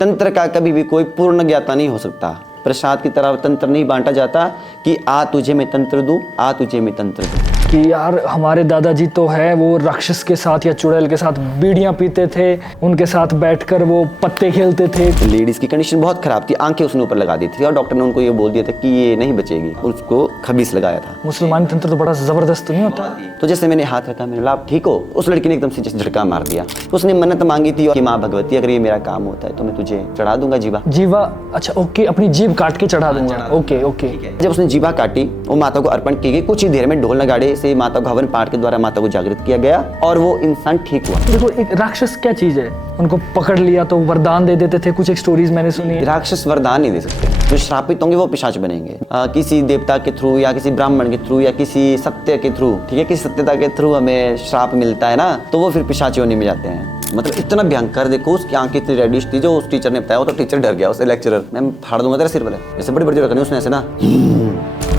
तंत्र का कभी भी कोई पूर्ण ज्ञाता नहीं हो सकता। प्रसाद की तरह तंत्र नहीं बांटा जाता कि आ तुझे मैं तंत्र दूं, आ तुझे मैं तंत्र दूं। कि यार हमारे दादाजी तो है वो राक्षस के साथ या चुड़ैल के साथ बीड़ियां पीते थे, उनके साथ बैठकर वो पत्ते खेलते थे। लेडीज की कंडीशन बहुत खराब थी, आंखें उसने ऊपर लगा दी थी और डॉक्टर ने उनको ये बोल दिया था कि ये नहीं बचेगी, उसको खबीस लगाया था। मुसलमान तंत्र तो बड़ा जबरदस्त नहीं होता। तो जैसे मैंने हाथ रखा, मैंने बोला आप ठीक हो, उस लड़की ने एकदम से झटका मार दिया। उसने मन्नत मांगी थी कि माँ भगवती अगर ये मेरा काम होता है तो मैं तुझे चढ़ा दूंगा जीवा। जीवा, अच्छा ओके, अपनी जीभ काट के चढ़ा दूंगा। Okay okay. जब उसने जीवा काटी, वो माता को अर्पण की गई। कुछ ही देर में ढोल नगाड़े से माता को हवन पाठ के द्वारा माता को जागृत किया गया और वो इंसान ठीक हुआ। देखो एक राक्षस क्या चीज है, उनको पकड़ लिया तो वरदान दे देते थे, कुछ एक स्टोरीज मैंने सुनी। राक्षस वरदान नहीं दे सकते, जो श्रापित होंगे वो पिशाच बनेंगे। किसी देवता के थ्रू या किसी ब्राह्मण के थ्रू या किसी सत्य के थ्रू, ठीक है, किसी सत्यता के थ्रू हमें श्राप मिलता है ना, तो वो फिर पिशाच योनि में जाते हैं। मतलब इतना भयंकर, देखो उसकी आंखें इतनी रेडिश थी। जो उस टीचर ने बताया, वो तो टीचर डर गया, उसे लेक्चरर, मैं फाड़ दूंगा तेरा सिर वाले, जैसे बड़ी बड़ी रखनी उसने ऐसे ना।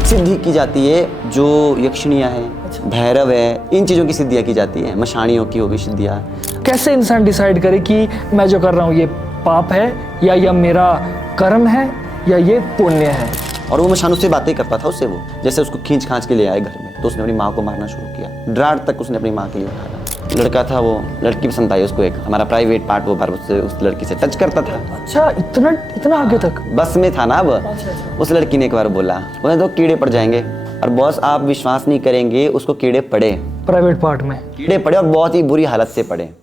सिद्धि की जाती है जो यक्षिणियाँ हैं, भैरव है, इन चीज़ों की सिद्धियाँ की जाती हैं। मशाणियों की होगी सिद्धियाँ। कैसे इंसान डिसाइड करे कि मैं जो कर रहा हूँ ये पाप है या यह मेरा कर्म है या ये पुण्य है? और वो मशानों से बातें करता था उससे, वो जैसे उसको खींच खांच के ले आए घर में, तो उसने अपनी माँ को मारना शुरू किया। ड्राट तक उसने अपनी माँ के लिए उठाया। लड़का था वो, लड़की पसंद आई उसको, एक हमारा प्राइवेट पार्ट वो बार उस लड़की से टच करता था। अच्छा, इतना इतना आगे तक? बस में था ना अब। उस लड़की ने एक बार बोला, उन्हें तो कीड़े पड़ जाएंगे। और बॉस आप विश्वास नहीं करेंगे, उसको कीड़े पड़े, प्राइवेट पार्ट में कीड़े पड़े और बहुत ही बुरी हालत से पड़े।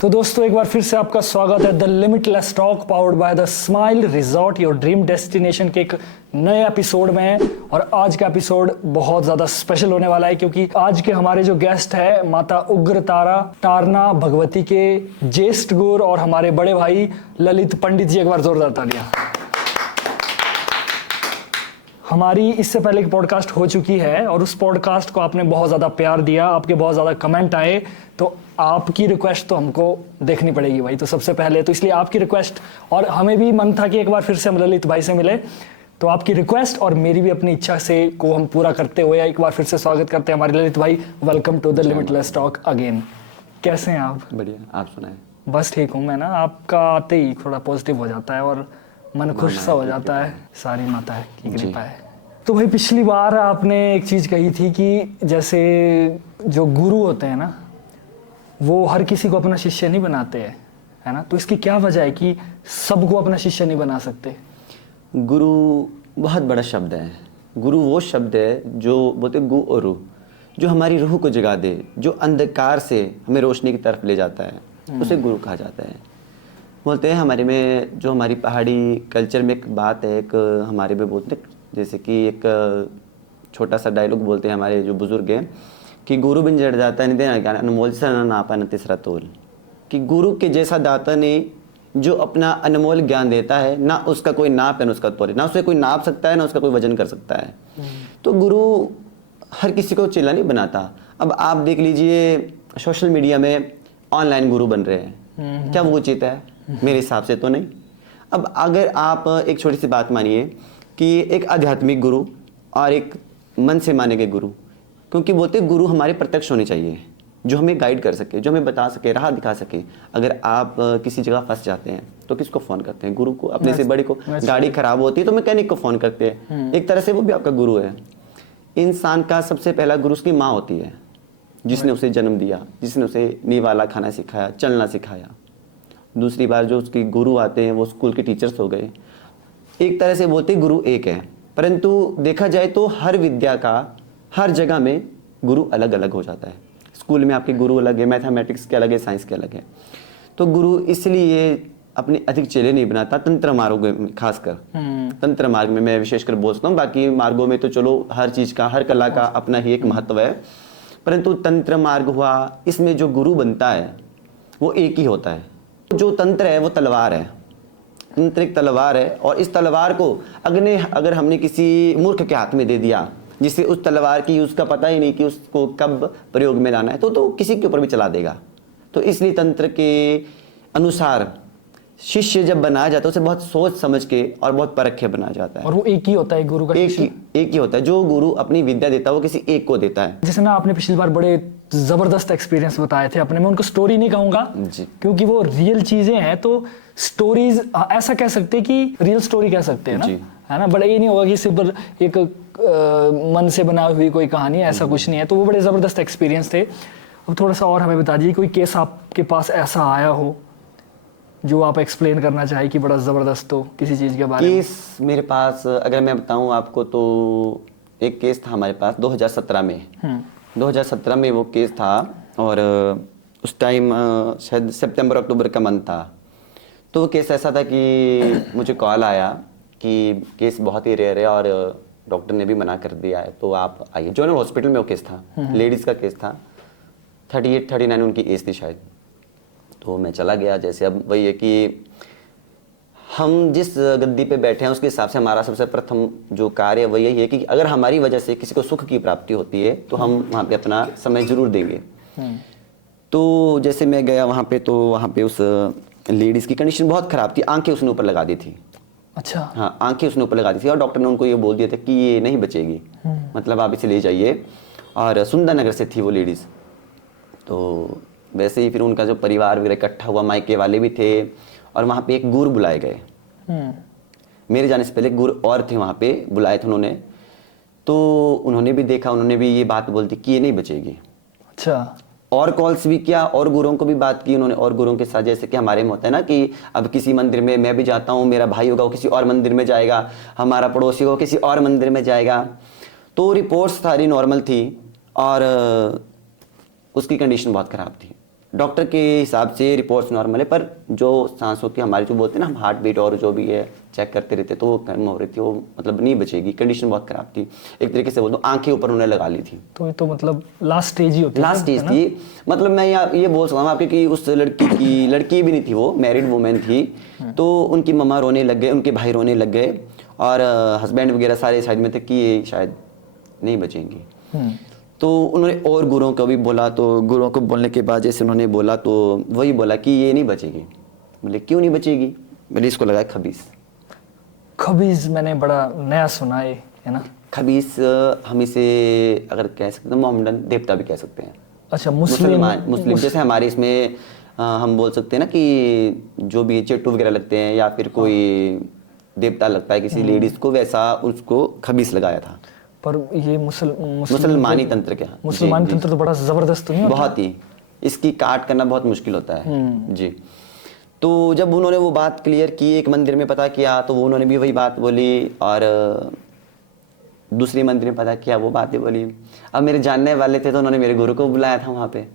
तो दोस्तों एक बार फिर से आपका स्वागत है the limitless talk powered by the smile resort, your dream destination के एक नए एपिसोड में। और आज का एपिसोड बहुत ज्यादा स्पेशल होने वाला है क्योंकि आज के हमारे जो गेस्ट है माता उग्र तारा टारना भगवती के ज्येष्ठ गुरु और हमारे बड़े भाई ललित पंडित जी। एक बार जोरदार तालियां। हमारी इससे पहले एक पॉडकास्ट हो चुकी है और उस पॉडकास्ट को आपने बहुत ज़्यादा प्यार दिया, आपके बहुत ज़्यादा कमेंट आए, तो आपकी रिक्वेस्ट तो हमको देखनी पड़ेगी भाई। तो सबसे पहले तो इसलिए आपकी रिक्वेस्ट, और हमें भी मन था कि एक बार फिर से हम ललित भाई से मिले, तो आपकी रिक्वेस्ट और मेरी भी अपनी इच्छा से को हम पूरा करते हुए एक बार फिर से स्वागत करते हैं हमारे ललित भाई। Welcome to the limitless talk again. कैसे हैं आप? बढ़िया, आप सुनाएं। बस ठीक हूँ मैं ना, आपका आते ही थोड़ा पॉजिटिव हो जाता है और मन खुश सा हो जाता है। सारी माता है की कृपा है। तो भाई पिछली बार आपने एक चीज़ कही थी कि जैसे जो गुरु होते हैं ना, वो हर किसी को अपना शिष्य नहीं बनाते हैं, है ना? तो इसकी क्या वजह है कि सबको अपना शिष्य नहीं बना सकते? गुरु बहुत बड़ा शब्द है। गुरु वो शब्द है जो बोलते गु और रूह, जो हमारी रूह को जगा दे, जो अंधकार से हमें रोशनी की तरफ ले जाता है, उसे गुरु कहा जाता है। बोलते हैं हमारे में, जो हमारी पहाड़ी कल्चर में एक बात है, एक हमारे में बोलते हैं, जैसे कि एक छोटा सा डायलॉग बोलते हैं हमारे जो बुजुर्ग हैं कि गुरु बिन जड़ जाता नहीं देना ज्ञान अनमोल सा ना नापा न तीसरा तोल। कि गुरु के जैसा दाता ने जो अपना अनमोल ज्ञान देता है, ना उसका कोई नाप है ना उसका तोल है, ना उसे कोई नाप सकता है ना उसका कोई वजन कर सकता है। तो गुरु हर किसी को चेला नहीं बनाता। अब आप देख लीजिए सोशल मीडिया में ऑनलाइन गुरु बन रहे हैं, क्या वो उचित है? मेरे हिसाब से तो नहीं। अब अगर आप एक छोटी सी बात मानिए कि एक आध्यात्मिक गुरु और एक मन से माने गए गुरु, क्योंकि बोलते गुरु हमारे प्रत्यक्ष होने चाहिए, जो हमें गाइड कर सके, जो हमें बता सके, राह दिखा सके। अगर आप किसी जगह फंस जाते हैं तो किसको फ़ोन करते हैं? गुरु को, अपने से बड़े को। गाड़ी खराब होती है तो मैकेनिक को फ़ोन करते हैं। एक तरह से वो भी आपका गुरु है। इंसान का सबसे पहला गुरु उसकी माँ होती है, जिसने उसे जन्म दिया, जिसने उसे निवाला खाना सिखाया, चलना सिखाया। दूसरी बार जो उसके गुरु आते हैं वो स्कूल के टीचर्स हो गए। एक तरह से बोलते गुरु एक है, परंतु देखा जाए तो हर विद्या का हर जगह में गुरु अलग अलग हो जाता है। स्कूल में आपके गुरु अलग है, मैथमेटिक्स के अलग है, साइंस के अलग है। तो गुरु इसलिए अपने अधिक चेले नहीं बनाता, तंत्र मार्ग में खासकर। तंत्र मार्ग में मैं विशेषकर बोल सकता हूँ, बाकी मार्गों में तो चलो हर चीज़ का, हर कला का अपना ही एक महत्व है, परंतु तंत्र मार्ग हुआ, इसमें जो गुरु बनता है वो एक ही होता है। जो तंत्र है वो तलवार है। तंत्र एक तलवार है और इस तलवार को अगर हमने किसी मूर्ख के हाथ में दे दिया, जिसे उस तलवार की उसका पता ही नहीं कि उसको कब प्रयोग में लाना है, तो किसी के ऊपर भी चला देगा। तो इसलिए तंत्र के अनुसार शिष्य जब बनाया जाता है उसे बहुत सोच समझ के और बहुत परख के बनाया जाता है। और वो एक ही होता है गुरु का शिष्य? एक ही होता है। जो गुरु अपनी विद्या देता है वो किसी एक को देता है। जैसे ना आपने पिछली बार बड़े जबरदस्त एक्सपीरियंस बताए थे अपने, मैं उनको स्टोरी नहीं कहूंगा जी। क्योंकि वो रियल चीजें हैं, तो स्टोरीज ऐसा कह सकते हैं कि रियल स्टोरी कह सकते हैं ना, जी। है ना। बड़ा ये नहीं होगा कि सिर्फ एक मन से बना हुई कोई कहानी है, ऐसा कुछ नहीं है। तो वो बड़े जबरदस्त एक्सपीरियंस थे। अब थोड़ा सा और हमें बता दीजिए, कोई केस आपके पास ऐसा आया हो जो आप एक्सप्लेन करना चाहें कि बड़ा ज़बरदस्त हो किसी चीज़ के बारे में? केस मेरे पास अगर मैं बताऊं आपको तो एक केस था हमारे पास 2017 में। 2017 में वो केस था और उस टाइम शायद सितंबर अक्टूबर का मंथ था। तो वो केस ऐसा था कि मुझे कॉल आया कि केस बहुत ही रेयर है और डॉक्टर ने भी मना कर दिया है, तो आप आइए। जनरल हॉस्पिटल में वो केस था, लेडीज़ का केस था, 38-39 उनकी एज थी शायद। तो मैं चला गया। जैसे अब वही है कि हम जिस गद्दी पे बैठे हैं उसके हिसाब से हमारा सबसे प्रथम जो कार्य वही यही है कि अगर हमारी वजह से किसी को सुख की प्राप्ति होती है तो हम वहाँ पे अपना समय जरूर देंगे। तो जैसे मैं गया वहाँ पे, तो वहाँ पे उस लेडीज़ की कंडीशन बहुत ख़राब थी, आंखें उसने ऊपर लगा दी थी। अच्छा। हाँ, आंखें उसने ऊपर लगा दी थी और डॉक्टर ने उनको ये बोल दिया था कि ये नहीं बचेगी, मतलब आप इसे ले जाइए। और सुंदर नगर से थी वो लेडीज़। तो वैसे ही फिर उनका जो परिवार वगैरह इकट्ठा हुआ, मायके वाले भी थे और वहाँ पे एक गुरु बुलाए गए। मेरे जाने से पहले गुरु और थे वहाँ पे, बुलाए थे उन्होंने। तो उन्होंने भी देखा, उन्होंने भी ये बात बोल दी कि ये नहीं बचेगी। अच्छा। और कॉल्स भी किया और गुरुओं को भी बात की उन्होंने। और गुरुओं के साथ जैसे कि हमारे में होता है ना कि अब किसी मंदिर में मैं भी जाता हूँ, मेरा भाई होगा वो किसी और मंदिर में जाएगा, हमारा पड़ोसी होगा किसी और मंदिर में जाएगा। तो रिपोर्ट्स सारी नॉर्मल थी और उसकी कंडीशन बहुत ख़राब थी। डॉक्टर के हिसाब से रिपोर्ट्स नॉर्मल है, पर जो सांसों की हमारी जो बोलते हैं ना हम हार्ट बीट और जो भी है चेक करते रहते, तो वो कम हो रही थी, वो मतलब नहीं बचेगी। कंडीशन बहुत ख़राब थी, एक तरीके से बोल दो आंखें ऊपर उन्होंने लगा ली थी। तो ये तो मतलब लास्ट स्टेज ही होती है, लास्ट स्टेज थी। मतलब मैं ये बोल सकता हूँ आपके कि उस लड़की भी नहीं थी, वो मैरिड वुमेन थी। तो उनकी मम्मा रोने लग गए, उनके भाई रोने लग गए और हस्बैंड वगैरह सारे साइड में थे कि ये शायद नहीं बचेंगी। तो उन्होंने और गुरुओं को भी बोला, तो गुरुओं को बोलने के बाद जैसे उन्होंने बोला तो वही बोला कि ये नहीं बचेगी। बोले क्यों नहीं बचेगी? बोले इसको लगा खबीस। खबीज मैंने बड़ा नया सुना है ना। खबीस हम इसे अगर कह सकते हैं मोहम्मदन देवता भी कह सकते हैं। अच्छा, मुस्लिम जैसे हमारे इसमें हम बोल सकते हैं ना कि जो भी चेट्टू वगैरह लगते हैं या फिर कोई देवता लगता है किसी लेडीज को, वैसा उसको खबीस लगाया था। पर ये मुसलमानी तंत्र क्या? मुसलमानी तंत्र तो बड़ा जबरदस्त नहीं होता? बहुत ही, इसकी काट करना बहुत मुश्किल होता है जी। तो जब उन्होंने वो बात क्लियर की, एक मंदिर में पता किया तो वो उन्होंने भी वही बात बोली और दूसरी मंदिर में पता किया वो बातें बोली। अब मेरे जानने वाले थे तो उन्होंने मेरे गुरु को बुलाया था वहाँ पे।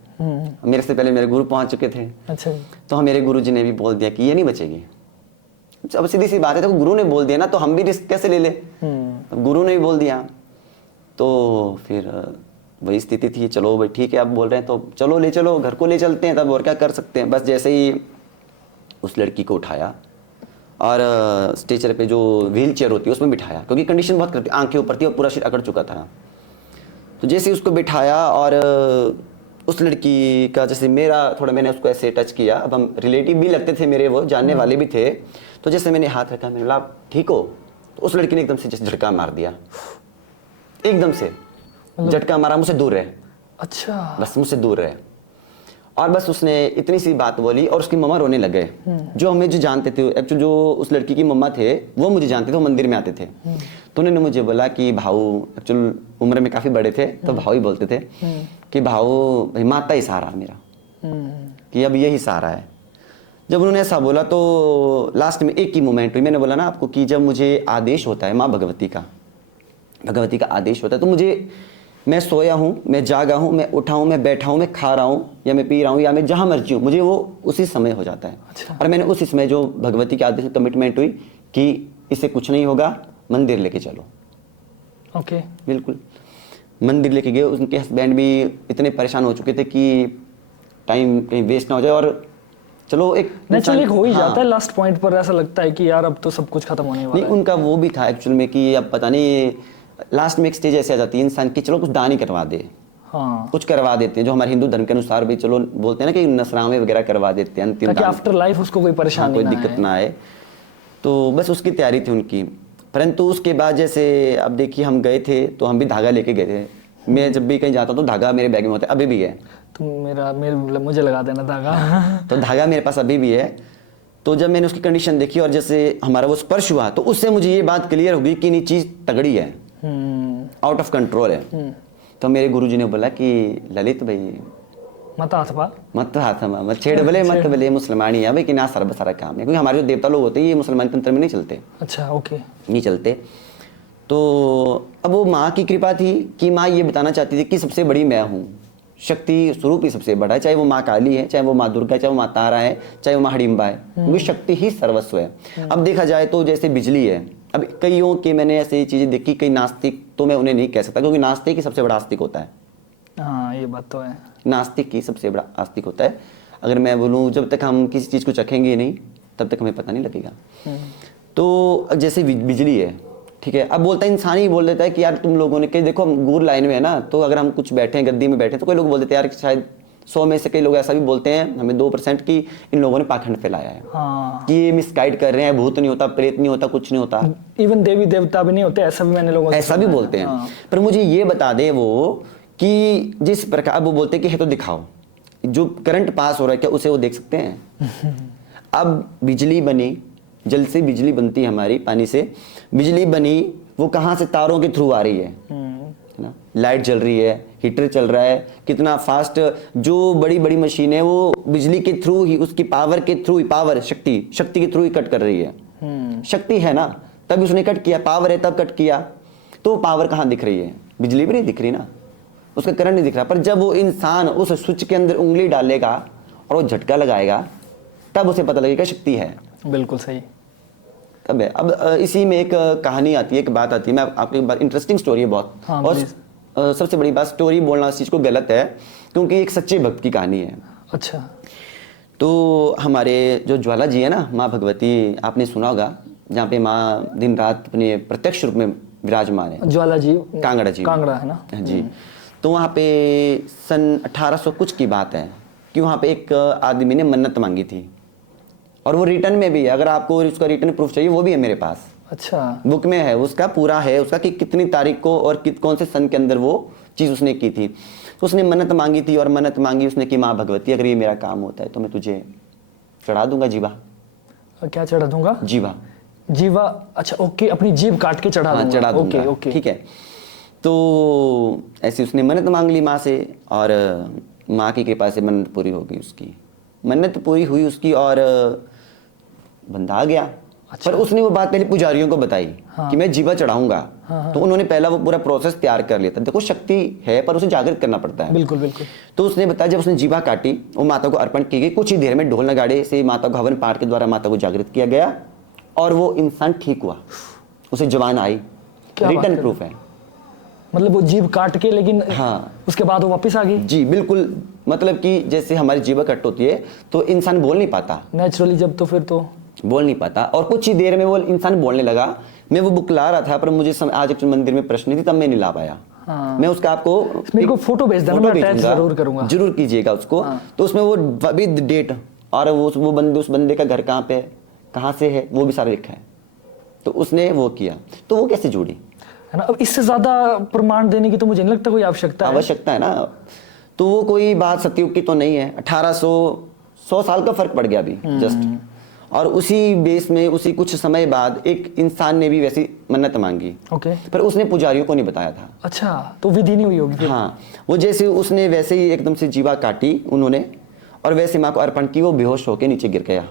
मेरे से पहले मेरे गुरु पहुँच चुके थे। अच्छा। तो मेरे गुरु जी ने भी बोल दिया कि ये नहीं बचेगी। अब सीधी सी बात है, तो गुरु ने बोल दिया ना, तो हम भी रिस्क कैसे ले ले? गुरु ने भी बोल दिया तो फिर वही स्थिति थी। चलो भाई ठीक है, आप बोल रहे हैं तो चलो ले चलो, घर को ले चलते हैं, तब और क्या कर सकते हैं। बस जैसे ही उस लड़की को उठाया और स्ट्रेचर पे जो व्हील चेयर होती है उसमें बिठाया, क्योंकि कंडीशन बहुत खराब थी, आंखें ऊपर थी और पूरा शरीर अकड़ चुका था। तो जैसे ही उसको बिठाया और उस लड़की का जैसे मेरा थोड़ा मैंने उसको ऐसे टच किया, अब हम रिलेटिव भी लगते थे मेरे, वो जानने वाले भी थे। तो जैसे मैंने हाथ रखा, मैंने बोला ठीक हो? तो उस लड़की ने एकदम से जैसे झटका मार दिया, एकदम से झटका मारा, मुझसे दूर रहे। अच्छा। बस मुझसे दूर रहे और बस उसने इतनी सी बात बोली और उसकी मम्मा रोने लग गए। जो हमें जो जानते थे एक्चुअली, जो उस लड़की की मम्मा थे वो मुझे जानते थे, वो मंदिर में आते थे। तो उन्होंने मुझे बोला कि भाऊ, एक्चुअल उम्र में काफ़ी बड़े थे तो भाऊ ही बोलते थे कि भाऊ भाई माता ही सहारा मेरा, कि अब यही सहारा है। जब उन्होंने ऐसा बोला तो लास्ट में एक ही मोमेंट हुई, मैंने बोला ना आपको कि जब मुझे आदेश होता है माँ भगवती का आदेश होता है, तो मुझे, मैं सोया हूँ, मैं जागा हूँ, मैं उठा हूँ, मैं बैठा हूँ, मैं खा रहा हूँ या मैं पी रहा हूँ या मैं जहाँ मर्जी हूँ, मुझे वो उसी समय हो जाता है। अच्छा। और मैंने उसी समय जो भगवती के आदेश में कमिटमेंट हुई कि इसे कुछ नहीं होगा, मंदिर लेके चलो। ओके। बिल्कुल मंदिर लेके गए। उनके हस्बैंड भी इतने परेशान हो चुके थे कि टाइम कहीं वेस्ट ना हो जाए और चलो एक नेचुरली हो ही जाता है हाँ। लास्ट पॉइंट पर, ऐसा लगता है कि यार अब तो सब कुछ खत्म होने वाला नहीं, है। उनका वो भी था एक्चुअल में कि अब पता नहीं लास्ट में एक स्टेज ऐसे आ जाती है इंसान की चलो कुछ दान ही करवा दे। हाँ, कुछ करवा देते हैं जो हमारे हिंदू धर्म के अनुसार भी चलो बोलते हैं ना कि नसरामे वगैरह करवा देते हैं अंतिम ताकि दान। आफ्टर लाइफ उसको कोई हाँ, परेशानी कोई ना दिक्कत आए। ना आए। तो बस उसकी तैयारी थी उनकी। परंतु उसके बाद जैसे अब देखिए हम गए थे तो हम भी धागा लेके गए थे। मैं जब भी कहीं जाता हूँ तो धागा मेरे बैग में होता है, अभी भी है। तो मेरे मुझे लगा देना धागा। तो धागा मेरे पास अभी भी है। तो जब मैंने उसकी कंडीशन देखी और जैसे हमारा वो स्पर्श हुआ तो उससे मुझे ये बात क्लियर हो गई कि ये चीज़ तगड़ी है, आउट ऑफ कंट्रोल है। तो मेरे गुरुजी ने बोला कि ललित भाई मत हाथ पा। मत हाथ मत छेड़ भले मत भले मुसलमानी है भाई कि ना सर्व सारा काम है, क्योंकि हमारे जो देवता लोग होते हैं ये मुसलमान तंत्र में नहीं चलते, अच्छा, ओके। नहीं चलते। तो अब वो माँ की कृपा थी कि माँ ये बताना चाहती थी कि सबसे बड़ी मैं हूँ, शक्ति स्वरूप ही सबसे बड़ा है, चाहे वो माँ काली है, चाहे वो माँ दुर्गा है, चाहे वो माँ तारा है, चाहे वो माँ हिडिम्बा है, क्योंकि शक्ति ही सर्वस्व है। अब देखा जाए तो जैसे बिजली है, अब कईयों के मैंने ऐसी चीज़ें देखी, कई नास्तिक तो मैं उन्हें नहीं कह सकता क्योंकि नास्तिक ही सबसे बड़ा आस्तिक होता है। हाँ, ये बात तो है। नास्तिक ही सबसे बड़ा आस्तिक होता है। अगर मैं बोलूँ जब तक हम किसी चीज़ को चखेंगे नहीं तब तक हमें पता नहीं लगेगा। तो जैसे बिजली है, ठीक है, अब बोलता है इंसान ही बोल देता है कि यार तुम लोगों ने, कि देखो हम गुर लाइन में है ना, तो अगर हम कुछ बैठे हैं गद्दी में बैठे तो कोई लोग बोल देते हैं यार शायद 100 में से कई लोग ऐसा भी बोलते हैं हमें 2% की इन लोगों ने पाखंड फैलाया है, हाँ, कि ये मिसगाइड कर रहे हैं, भूत नहीं होता, प्रेत नहीं होता, कुछ नहीं होता, इवन देवी देवता भी नहीं होते, ऐसा भी मैंने लोगों से ऐसा भी सुना है। बोलते हैं। हाँ। पर मुझे ये बता दे वो कि जिस प्रकार वो बोलते हैं कि है तो दिखाओ, जो करंट पास हो रहा है क्या उसे वो देख सकते हैं? अब बिजली बनी, जल से बिजली बनती है हमारी, पानी से बिजली बनी, वो कहाँ से? तारों के थ्रू आ रही है ना, लाइट जल रही है, हीटर चल रहा है, कितना फास्ट, जो बड़ी बड़ी मशीन है वो बिजली के थ्रू ही, उसकी पावर के थ्रू ही, पावर शक्ति के थ्रू ही कट कर रही है। शक्ति है ना तब उसने कट किया, पावर है तब कट किया। तो पावर कहाँ दिख रही है? बिजली भी नहीं दिख रही ना, उसका करंट नहीं दिख रहा। पर जब वो इंसान उस स्विच के अंदर उंगली डालेगा और वो झटका लगाएगा तब उसे पता लगेगा शक्ति है। बिल्कुल सही। तब है। अब इसी में एक कहानी आती है, एक बात आती है, मैं आपको एक बात, इंटरेस्टिंग स्टोरी है बहुत। हाँ, और please। सबसे बड़ी बात, स्टोरी बोलना इस चीज़ को गलत है क्योंकि एक सच्चे भक्त की कहानी है। अच्छा। तो हमारे जो ज्वाला जी है ना, माँ भगवती, आपने सुना होगा, जहाँ पे माँ दिन रात अपने प्रत्यक्ष रूप में विराजमान है। ज्वाला जी कांगड़ा जी, कांगड़ा है ना जी। तो वहाँ पे सन 1800 कुछ की बात है कि वहाँ पे एक आदमी ने मन्नत मांगी थी और वो रिटर्न में भी है, अगर आपको उसका रिटर्न प्रूफ चाहिए वो भी है मेरे पास, अच्छा, बुक में है, उसका पूरा है उसका कि कितनी तारीख को और कौन से सन के अंदर वो चीज़ उसने की थी। तो उसने मन्नत मांगी थी और मन्नत मांगी उसने कि माँ भगवती अगर ये मेरा काम होता है तो मैं तुझे चढ़ा दूंगा जीवा। क्या चढ़ा दूंगा? जीवा। जीवा, अच्छा, ओके, अपनी जीभ काट के चढ़ा हाँ, दूंगा। चढ़ा दूंगा, ओके, ओके, ठीक है। तो ऐसे उसने मन्नत मांग ली माँ से और माँ की कृपा से मन्नत पूरी हो गई, उसकी मन्नत पूरी हुई उसकी और बंदा आ गया। अच्छा। पर उसने वो बात पहले पुजारियों को बताई कि मैं जीवा चढ़ाऊंगा। तो उन्होंने पहला वो पूरा प्रोसेस तैयार कर लिया था। देखो शक्ति है पर उसे जागृत करना पड़ता है। बिल्कुल बिल्कुल। तो उसने बताया जब उसने जीवा काटी वो माता को अर्पण की गई, कुछ ही देर में ढोल नगाड़े से माता को हवन पाठ के द्वारा माता को जागृत किया गया और वो इंसान ठीक हुआ, उसे जवान आई। रिटर्न प्रूफ है। मतलब वो जीभ काट के, लेकिन हाँ, उसके बाद वो वापस आ गई। जी बिल्कुल, मतलब कि जैसे हमारी जीवा कट होती है तो इंसान बोल नहीं पाता नेचुरली, जब तो फिर तो बोल नहीं पाता और कुछ ही देर में वो इंसान बोलने लगा। मैं वो बुक ला रहा था पर मुझे आज एक मंदिर में प्रश्न थी तब मैं नहीं ला पाया। हाँ। मैं उसका आपको मेरे को फोटो भेज देना, मैं अटैच जरूर करूंगा। जरूर कीजिएगा उसको। हाँ। तो उसमें वो विद डेट और वो बंदे, उस बंदे का घर कहाँ पे है, कहाँ से है, वो भी सारा लिखा है। तो उसने वो किया, तो वो कैसे जुड़ी है ना। अब इससे ज्यादा प्रमाण देने की तो मुझे नहीं लगता कोई आवश्यकता है। आवश्यकता है ना। तो वो कोई बात सतयुग की तो नहीं है, 1800 साल का फर्क पड़ गया अभी जस्ट। और उसी बेस में उसी कुछ समय बाद एक इंसान ने भी वैसी मन्नत मांगी। ओके। पर उसने पुजारियों को नहीं बताया था। अच्छा, तो विधि नहीं हुई होगी फिर। हाँ, वो जैसे उसने वैसे ही एकदम से जीवा काटी उन्होंने और वैसे माँ को अर्पण की, वो बेहोश होकर नीचे गिर गया।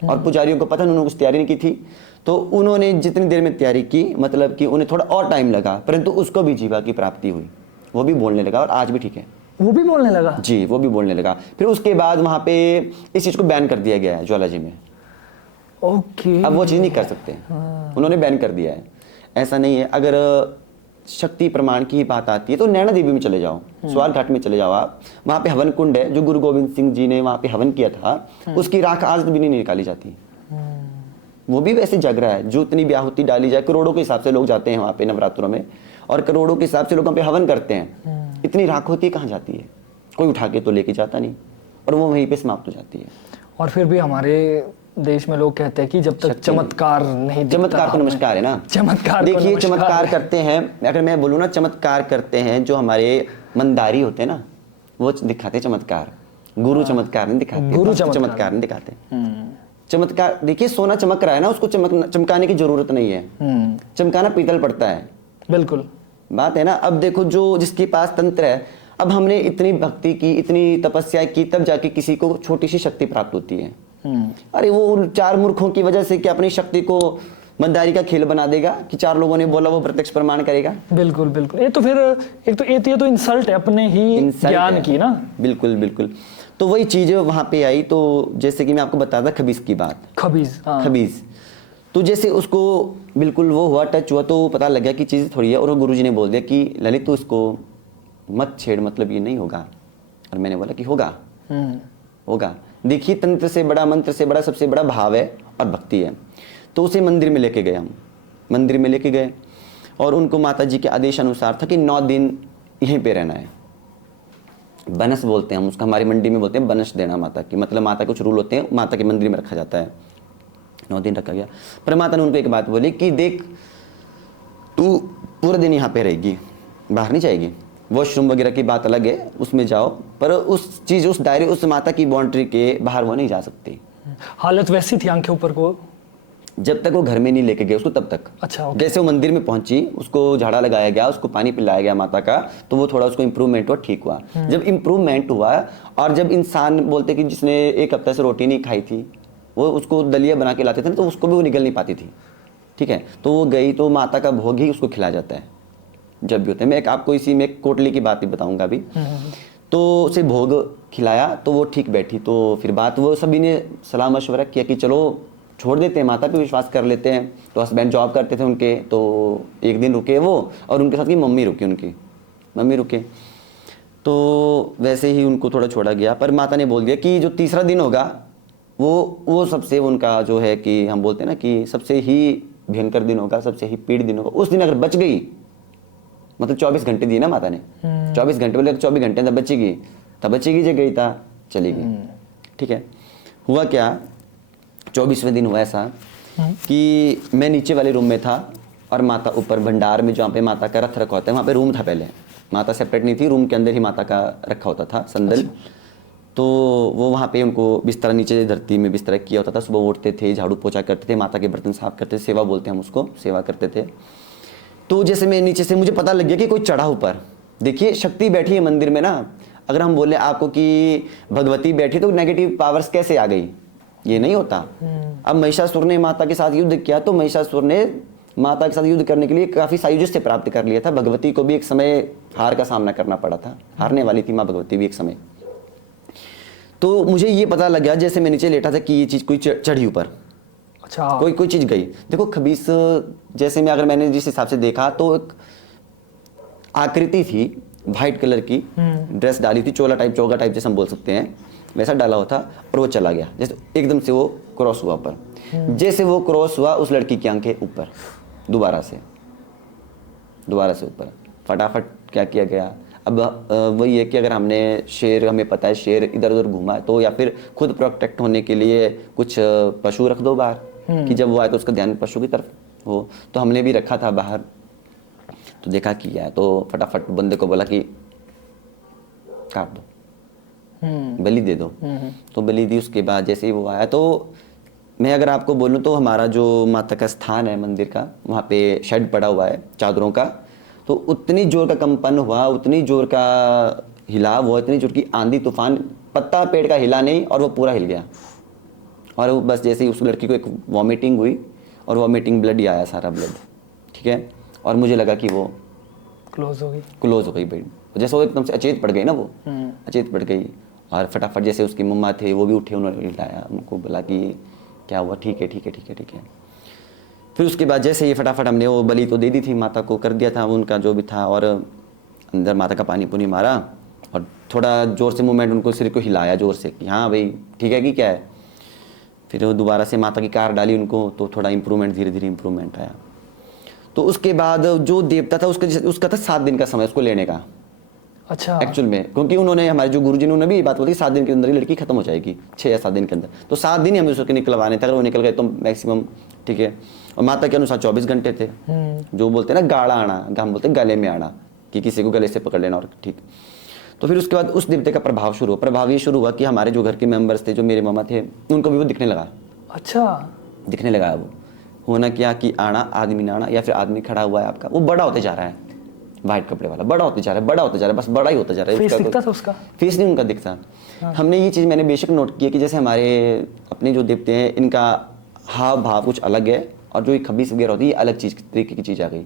और पुजारियों को पता, उन्होंने कुछ तैयारी नहीं की थी, तो उन्होंने जितनी देर में तैयारी की, मतलब कि उन्हें थोड़ा और टाइम लगा, परंतु उसको भी जीवा की प्राप्ति हुई, वो भी बोलने लगा और आज भी ठीक है। वो भी बोलने लगा? जी, वो भी बोलने लगा। फिर उसके बाद वहाँ पे इस चीज़ को बैन कर दिया गया है ज्वाला जी में। ओके। अब वो चीज़ नहीं कर सकते, उन्होंने बैन कर दिया है। ऐसा नहीं है। अगर शक्ति प्रमाण की बात आती है तो नैना देवी में चले जाओ, स्वार घाट में चले जाओ आप, वहाँ पे हवन कुंड है जो गुरु गोविंद सिंह जी ने वहाँ पे हवन किया था, उसकी राख आज भी नहीं निकाली जाती। वो भी वैसे जग रहा है, जो इतनी ब्याहुति डाली जाए, करोड़ों के हिसाब से लोग जाते हैं वहाँ पे नवरात्रों में और करोड़ों के हिसाब से लोग वहाँ पे हवन करते हैं। इतनी राख होती है कहाँ जाती है, कोई उठा के तो लेके जाता नहीं, और वो वहीं पे समाप्त हो जाती है। और फिर भी हमारे देश में लोग कहते हैं कि जब तक चमत्कार नहीं दिखता, चमत्कार को नमस्कार है ना, चमत्कार को देखिए नमस्कार चमत्कार है। करते हैं, अगर मैं बोलूँ ना चमत्कार करते हैं जो हमारे मंदारी होते हैं ना, वो दिखाते चमत्कार, गुरु चमत्कार नहीं दिखाते, गुरु भक्त चमत्कार नहीं दिखाते। चमत्कार देखिए, सोना चमक रहा है ना, उसको चमकाने की जरूरत नहीं है, चमकाना पीतल पड़ता है। बिल्कुल बात है ना। अब देखो जो जिसके पास तंत्र है, अब हमने इतनी भक्ति की, इतनी तपस्या की, तब जाके किसी को छोटी सी शक्ति प्राप्त होती है। अरे वो उन 4 मूर्खों की वजह से क्या अपनी शक्ति को मंदारी का खेल बना देगा कि 4 लोगों ने बोला वो प्रत्यक्ष प्रमाण करेगा? बिल्कुल बिल्कुल। ये तो फिर ये तो इंसल्ट है अपने ही ज्ञान की ना। बिल्कुल बिल्कुल। तो वही चीज वहां पे आई। तो जैसे कि मैं आपको बताता खबीज की बात, खबीज, हाँ। खबीज तो जैसे उसको बिल्कुल वो हुआ, टच हुआ, तो पता लग गया कि चीज़ थोड़ी है, और वो गुरुजी ने बोल दिया कि ललित तो इसको मत छेड़, मतलब ये नहीं होगा। और मैंने बोला कि होगा, होगा। देखिए तंत्र से बड़ा, मंत्र से बड़ा, सबसे बड़ा भाव है और भक्ति है। तो उसे मंदिर में लेके गए हम, मंदिर में लेके गए, और उनको माता जी के आदेश अनुसार था कि 9 दिन यहीं पे रहना है। बनस बोलते हैं हम उसका, हमारी मंडी में बोलते हैं बनस देना माता की, मतलब माता के कुछ रूल होते हैं, माता के मंदिर में रखा जाता है। 9 दिन रखा गया। पर माता ने उनको एक बात बोली कि देख तू पूरा दिन यहाँ पे रहेगी, बाहर नहीं जाएगी। वॉशरूम वगैरह की बात अलग है, उसमें जाओ, पर उस चीज़, उस दायरे, उस माता की बाउंड्री के बाहर वो नहीं जा सकती। हालत वैसी थी आंखें ऊपर को जब तक वो घर में नहीं लेके गए उसको, तब तक। अच्छा, ओके। जैसे वो मंदिर में पहुंची, उसको झाड़ा लगाया गया, उसको पानी पिलाया गया माता का, तो वो थोड़ा उसको इम्प्रूवमेंट हुआ, ठीक हुआ। जब इम्प्रूवमेंट हुआ, और जब इंसान बोलते कि जिसने 1 हफ्ता से रोटी नहीं खाई थी, वो उसको दलिया बना के लाते थे ना, तो उसको भी वो निगल नहीं पाती थी। ठीक है, तो वो गई तो माता का भोग ही उसको खिलाया जाता है जब भी होता है। मैं एक आपको इसी में कोटली की बात ही बताऊंगा अभी। तो उसे भोग खिलाया तो वो ठीक बैठी। तो फिर बात, वो सभी ने सलाह मशवरा किया कि चलो छोड़ देते हैं, माता पे विश्वास कर लेते हैं। तो हस्बैंड जॉब करते थे उनके, तो एक दिन रुके वो, और उनके साथ की मम्मी रुकी, उनकी मम्मी रुके। तो वैसे ही उनको थोड़ा छोड़ा गया, पर माता ने बोल दिया कि जो तीसरा दिन होगा वो सबसे उनका जो है कि हम बोलते हैं ना कि सबसे ही भयंकर दिन होगा, सबसे ही पीड़ दिन होगा। उस दिन अगर बच गई, मतलब 24 घंटे दिए ना माता ने, 24 घंटे बोले, 24 घंटे तब बचेगी, तब बचेगी, जो गई था चली गई। ठीक है, हुआ क्या, 24वें दिन हुआ ऐसा कि मैं नीचे वाले रूम में था और माता ऊपर भंडार में, जहाँ पे माता का रथ रखा होता है, वहाँ पे रूम था पहले। माता सेपरेट नहीं थी, रूम के अंदर ही माता का रखा होता था संदल। तो वो वहाँ पे उनको बिस्तरा, नीचे धरती में बिस्तरा किया होता था। सुबह उठते थे, झाड़ू पोछा करते थे, माता के बर्तन साफ करते थे, सेवा बोलते हैं हम उसको, सेवा करते थे। तो जैसे मैं नीचे से, मुझे पता लग गया कि कोई चढ़ा ऊपर। देखिए शक्ति बैठी है मंदिर में ना, अगर हम बोले आपको कि भगवती बैठी तो नेगेटिव पावर्स कैसे आ गई, ये नहीं होता। अब महिषासुर ने माता के साथ युद्ध किया, तो महिषासुर ने माता के साथ युद्ध करने के लिए काफी सायुज्य प्राप्त कर लिया था। भगवती को भी एक समय हार का सामना करना पड़ा था, हारने वाली थी माँ भगवती भी एक समय। तो मुझे ये पता लग गया जैसे मैं नीचे लेटा था कि ये चीज कोई चढ़ी ऊपर। अच्छा, कोई चीज गई। देखो खबीस, जैसे मैं, अगर मैंने जिस हिसाब से देखा तो एक आकृति थी वाइट कलर की, ड्रेस डाली थी, चोगा टाइप जैसे हम बोल सकते हैं, वैसा डाला हुआ था, और वो चला गया। जैसे एकदम से वो क्रॉस हुआ ऊपर। जैसे वो क्रॉस हुआ, उस लड़की की आंखें ऊपर, दोबारा से ऊपर। फटाफट क्या किया गया, अब वही है कि अगर हमने शेर, हमें पता है शेर इधर उधर घूमा है, तो या फिर खुद प्रोटेक्ट होने के लिए कुछ पशु रख दो बाहर, कि जब वो आए तो उसका ध्यान पशु की तरफ हो। तो हमने भी रखा था बाहर। तो देखा किया है, तो फटाफट बंदे को बोला कि काट दो, बलि दे दो। तो बलि दी। उसके बाद जैसे ही वो आया, तो मैं अगर आपको बोलूँ तो हमारा जो माता का स्थान है मंदिर का, वहाँ पे शेड पड़ा हुआ है चादरों का। तो उतनी जोर का कंपन हुआ, उतनी जोर का हिलाव हुआ, इतनी जोर की आंधी तूफान, पत्ता पेड़ का हिला नहीं, और वो पूरा हिल गया। और वो बस जैसे ही उस लड़की को एक वॉमिटिंग हुई, और वॉमिटिंग ब्लड ही आया, सारा ब्लड। ठीक है, और मुझे लगा कि वो क्लोज हो गई बेड। जैसे वो एकदम से अचेत पड़ गई ना, वो अचेत पड़ गई। और फटाफट जैसे उसकी मम्मा थे वो भी उठे, उन्होंने हिलाया, उनको बोला कि क्या हुआ, ठीक है। फिर उसके बाद जैसे ही फटाफट हमने वो बलि तो दे दी थी, माता को कर दिया था उनका जो भी था, और अंदर माता का पानी पुनी मारा, और थोड़ा जोर से मूवमेंट, उनको सिर को हिलाया जोर से कि हाँ भाई ठीक है कि क्या है। फिर वो दोबारा से माता की कार डाली उनको, तो थोड़ा इम्प्रूवमेंट, धीरे धीरे इम्प्रूवमेंट आया। तो उसके बाद जो देवता था उसका था 7 दिन का समय उसको लेने का। अच्छा। एक्चुअल में, क्योंकि उन्होंने हमारे जो गुरुजी ने उन्होंने भी ये बात बोली 7 दिन के अंदर ही लड़की खत्म हो जाएगी, 6 या 7 दिन के अंदर। तो 7 दिन ही हमें उसके निकलवाने थे, अगर वो निकल गए तो मैक्सिमम ठीक है। और माता के अनुसार 24 घंटे थे, जो बोलते हैं ना गाढ़ा आना, हम बोलते हैं गले में आना, कि किसी को गले से पकड़ लेना और ठीक। तो फिर उसके बाद उस देवते का प्रभाव शुरू हुआ। प्रभाव ये शुरू हुआ कि हमारे जो घर के मेंबर्स थे, जो मेरे मामा थे, उनको भी वो दिखने लगा। अच्छा। दिखने लगा वो। होना क्या कि आना, आदमी ना आना, या फिर आदमी खड़ा हुआ है आपका, वो बड़ा होते जा रहा है, वाइट कपड़े वाला, बड़ा होते जा रहा है, बड़ा होते जा रहा है, बस बड़ा ही होता जा रहा है। फेस दिखता था उसका? फेस नहीं उनका दिखता। हमने ये चीज़ मैंने बेशक नोट की है कि जैसे हमारे अपने जो देवते हैं, इनका हाव भाव कुछ अलग है, और जो ये खबीस वगैरह होती है, ये अलग चीज़ तरीके की चीज़ आ गई।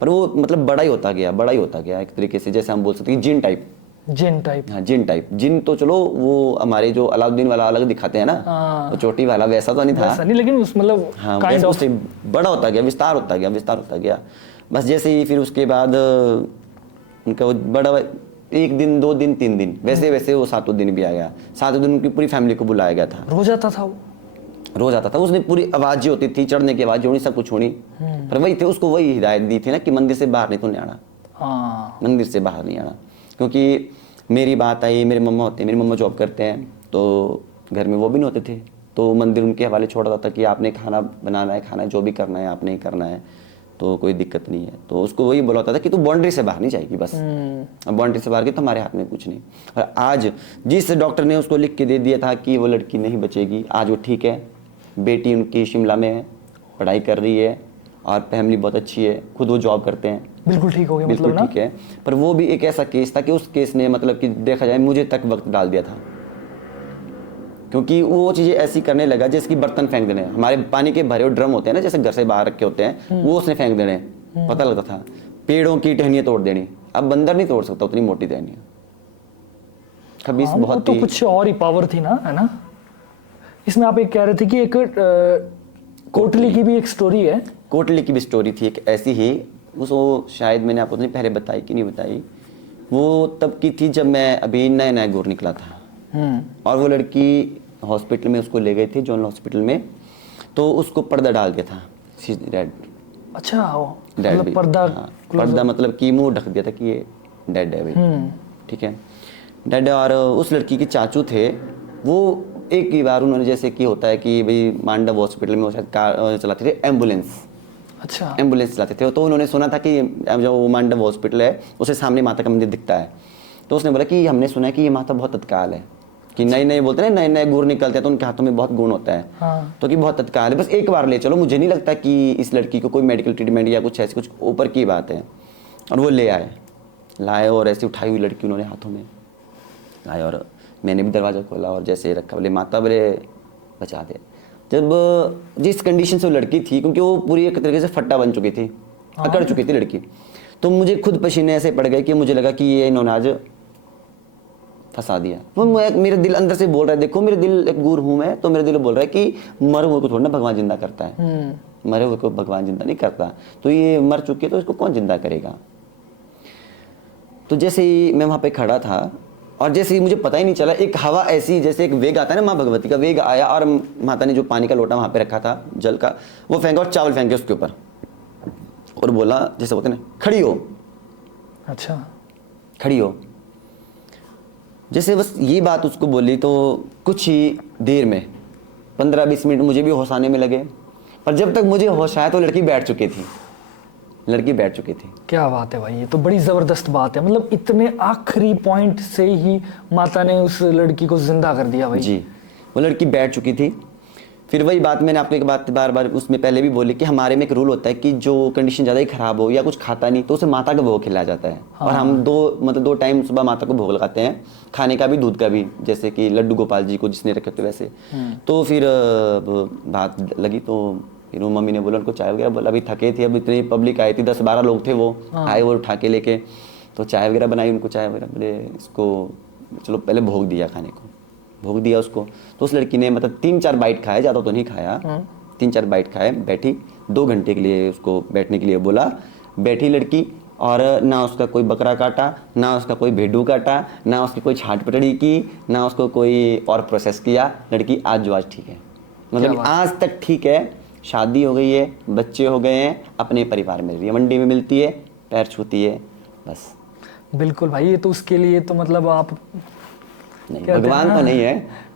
पर वो मतलब बड़ा ही होता गया, बड़ा ही होता गया एक तरीके से। जैसे हम बोल सकते हैं जिन टाइप। जिन टाइप? हाँ, जिन टाइप। जिन तो चलो वो हमारे जो अलाउद्दीन वाला अलग दिखाते हैं ना, वो चोटी वाला, वैसा तो नहीं था। वैसा नहीं, लेकिन उस मतलब हाँ, काइंड ऑफ बड़ा होता गया, विस्तार होता गया, विस्तार होता गया। बस जैसे ही फिर उसके बाद उनका वो बड़ा 1 दिन 2 दिन 3 दिन, वैसे वैसे वो 7वें दिन भी आ गया। 7वें दिन उनकी पूरी फैमिली को बुलाया गया था। रोज आता था वो? रोज आता था। उसने पूरी आवाज़ जो होती थी, चढ़ने की आवाज़ जो होनी, सब कुछ होनी। पर वही थे, उसको वही हिदायत दी थी ना कि मंदिर से बाहर नहीं तो नहीं आना। हाँ। मंदिर से बाहर नहीं आना। क्योंकि मेरी बात आई, मेरे मम्मा होते हैं, मेरी मम्मा जॉब करते हैं, तो घर में वो भी नहीं होते थे, तो मंदिर उनके हवाले छोड़ा था कि आपने खाना बनाना है, खाना जो भी करना है आपने ही करना है, तो कोई दिक्कत नहीं है। तो उसको वही बोला होता था कि तू बाउंड्री से बाहर नहीं जाएगी बस। अब बाउंड्री से बाहर की तो हमारे हाथ में कुछ नहीं। और आज जिस डॉक्टर ने उसको लिख के दे दिया था कि वो लड़की नहीं बचेगी, आज वो ठीक है। बेटी उनकी शिमला में है, पढ़ाई कर रही है, और फैमिली बहुत अच्छी है, खुद वो जॉब करते हैं। बिल्कुल ठीक हो गया बिल्कुल मतलब ना? ठीक है। पर वो भी एक ऐसा केस था कि उस केस ने मतलब कि देखा जाए मुझे तक वक्त डाल दिया था, क्योंकि वो चीज़ें ऐसी करने लगा जैसे कि बर्तन फेंक देने, हमारे पानी के भरे हुए ड्रम होते हैं ना, जैसे घर से बाहर रखे होते हैं, वो उसने फेंक देने। पता लगता था। पेड़ों की टहनियाँ तोड़ देनी। अब बंदर नहीं तोड़ सकता उतनी मोटी टहनियाँ। खबीस हाँ, बहुत तो ही कुछ और ही पावर थी ना, है ना? इसमें आप एक कह रहे थे कि एक कोटली की भी एक स्टोरी है। कोटली की भी स्टोरी थी एक ऐसी ही। उसको शायद मैंने आपको नहीं पहले बताई कि नहीं बताई। वो तब की थी जब मैं अभी नया नया गुर निकला था, और वो लड़की हॉस्पिटल में उसको ले गए थे, जनरल हॉस्पिटल में, तो उसको पर्दा डाल दिया था। डेड। अच्छा, डेड मतलब भी। पर्दा? हाँ, पर्दा मतलब कि मुंह ढक दिया था कि ये डेड है भाई। ठीक है, डेड। और उस लड़की के चाचू थे, वो एक ही बार उन्होंने, जैसे कि होता है कि भाई मांडव हॉस्पिटल में वो शायद कार चलाते थे, एम्बुलेंस। अच्छा। एम्बुलेंस चलाते थे, तो उन्होंने सुना था कि जो वो मांडव हॉस्पिटल है उसके सामने माता का मंदिर दिखता है। तो उसने बोला कि हमने सुना है कि ये माता बहुत तत्काल है, कि नए नए बोलते हैं, नए नए गुण निकलते हैं तो उनके हाथों में बहुत गुण होता है। हाँ। तो कि बहुत तत्काल है, बस एक बार ले चलो। मुझे नहीं लगता कि इस लड़की को कोई मेडिकल ट्रीटमेंट या कुछ ऐसी कुछ ऊपर की बात है। और वो ले लाए और ऐसी उठाई हुई लड़की उन्होंने हाथों में लाए, और मैंने भी दरवाज़ा खोला और जैसे रखा, बोले माता, बोले बचा दे। जब जिस कंडीशन से वो लड़की थी, क्योंकि वो पूरी एक तरीके से फट्टा बन चुकी थी, अकड़ चुकी थी लड़की, तो मुझे खुद पसीने ऐसे पड़ गए कि मुझे लगा कि ये इन्होंने आज फंसा दिया। वो मेरे दिल अंदर से बोल रहा है, देखो मेरे दिल एक गुर हूँ मैं, तो मेरे दिल बोल रहा है कि मरे हुए को थोड़ा ना भगवान जिंदा करता है, मरे हुए को भगवान जिंदा नहीं करता, तो ये मर चुके तो इसको कौन जिंदा करेगा। तो जैसे ही मैं वहाँ पे खड़ा था, और जैसे ही मुझे पता ही नहीं चला, एक हवा ऐसी, जैसे एक वेग आता है ना, माँ भगवती का वेग आया, और माता ने जो पानी का लोटा वहाँ पे रखा था जल का, वो फेंका और चावल फेंके उसके ऊपर, और बोला जैसे बोलते ना, खड़ी हो। अच्छा। खड़ी हो। जैसे बस ये बात उसको बोली, तो कुछ ही देर में 15-20 मिनट मुझे भी होश आने में लगे, पर जब तक मुझे होश आया तो लड़की बैठ चुकी थी। लड़की बैठ चुकी थी। क्या बात है भाई, ये तो बड़ी जबरदस्त बात है। मतलब इतने आखिरी पॉइंट से ही माता ने उस लड़की को जिंदा कर दिया भाई। जी, वो लड़की बैठ चुकी थी। फिर वही बात मैंने आपको एक बात बार बार उसमें पहले भी बोली कि हमारे में एक रूल होता है कि जो कंडीशन ज़्यादा ही खराब हो या कुछ खाता नहीं, तो उसे माता का भोग खिलाया जाता है। और हम दो टाइम सुबह माता को भोग लगाते हैं, खाने का भी दूध का भी, जैसे कि लड्डू गोपाल जी को जिसने रखे थे वैसे। तो फिर बात लगी, तो फिर वो मम्मी ने बोला उनको चाय वगैरह, बोला अभी थके थे, अब इतनी पब्लिक आई थी, 10-12 लोग थे, वो आए वो उठा के लेके, तो चाय वगैरह बनाई उनको, चाय वगैरह, बोले इसको चलो पहले भोग दिया, खाने को भोग दिया उसको। तो उस लड़की ने मतलब 3-4 बाइट खाए, ज़्यादा तो नहीं खाया, 3-4 बाइट खाए, बैठी 2 घंटे के लिए उसको बैठने के लिए बोला, बैठी लड़की, और ना उसका कोई बकरा काटा, ना उसका कोई भेड़ू काटा, ना उसकी कोई छाट पटड़ी की, ना उसको कोई और प्रोसेस किया। लड़की आज जो आज ठीक है, मतलब आज तक ठीक है, शादी हो गई है, बच्चे हो गए हैं, अपने परिवार में रही है, मंडी में मिलती है, पैर छूती है, बस। बिल्कुल भाई, ये तो उसके लिए तो मतलब आप नहीं, कहते हैं भगवान ना, तो नहीं है,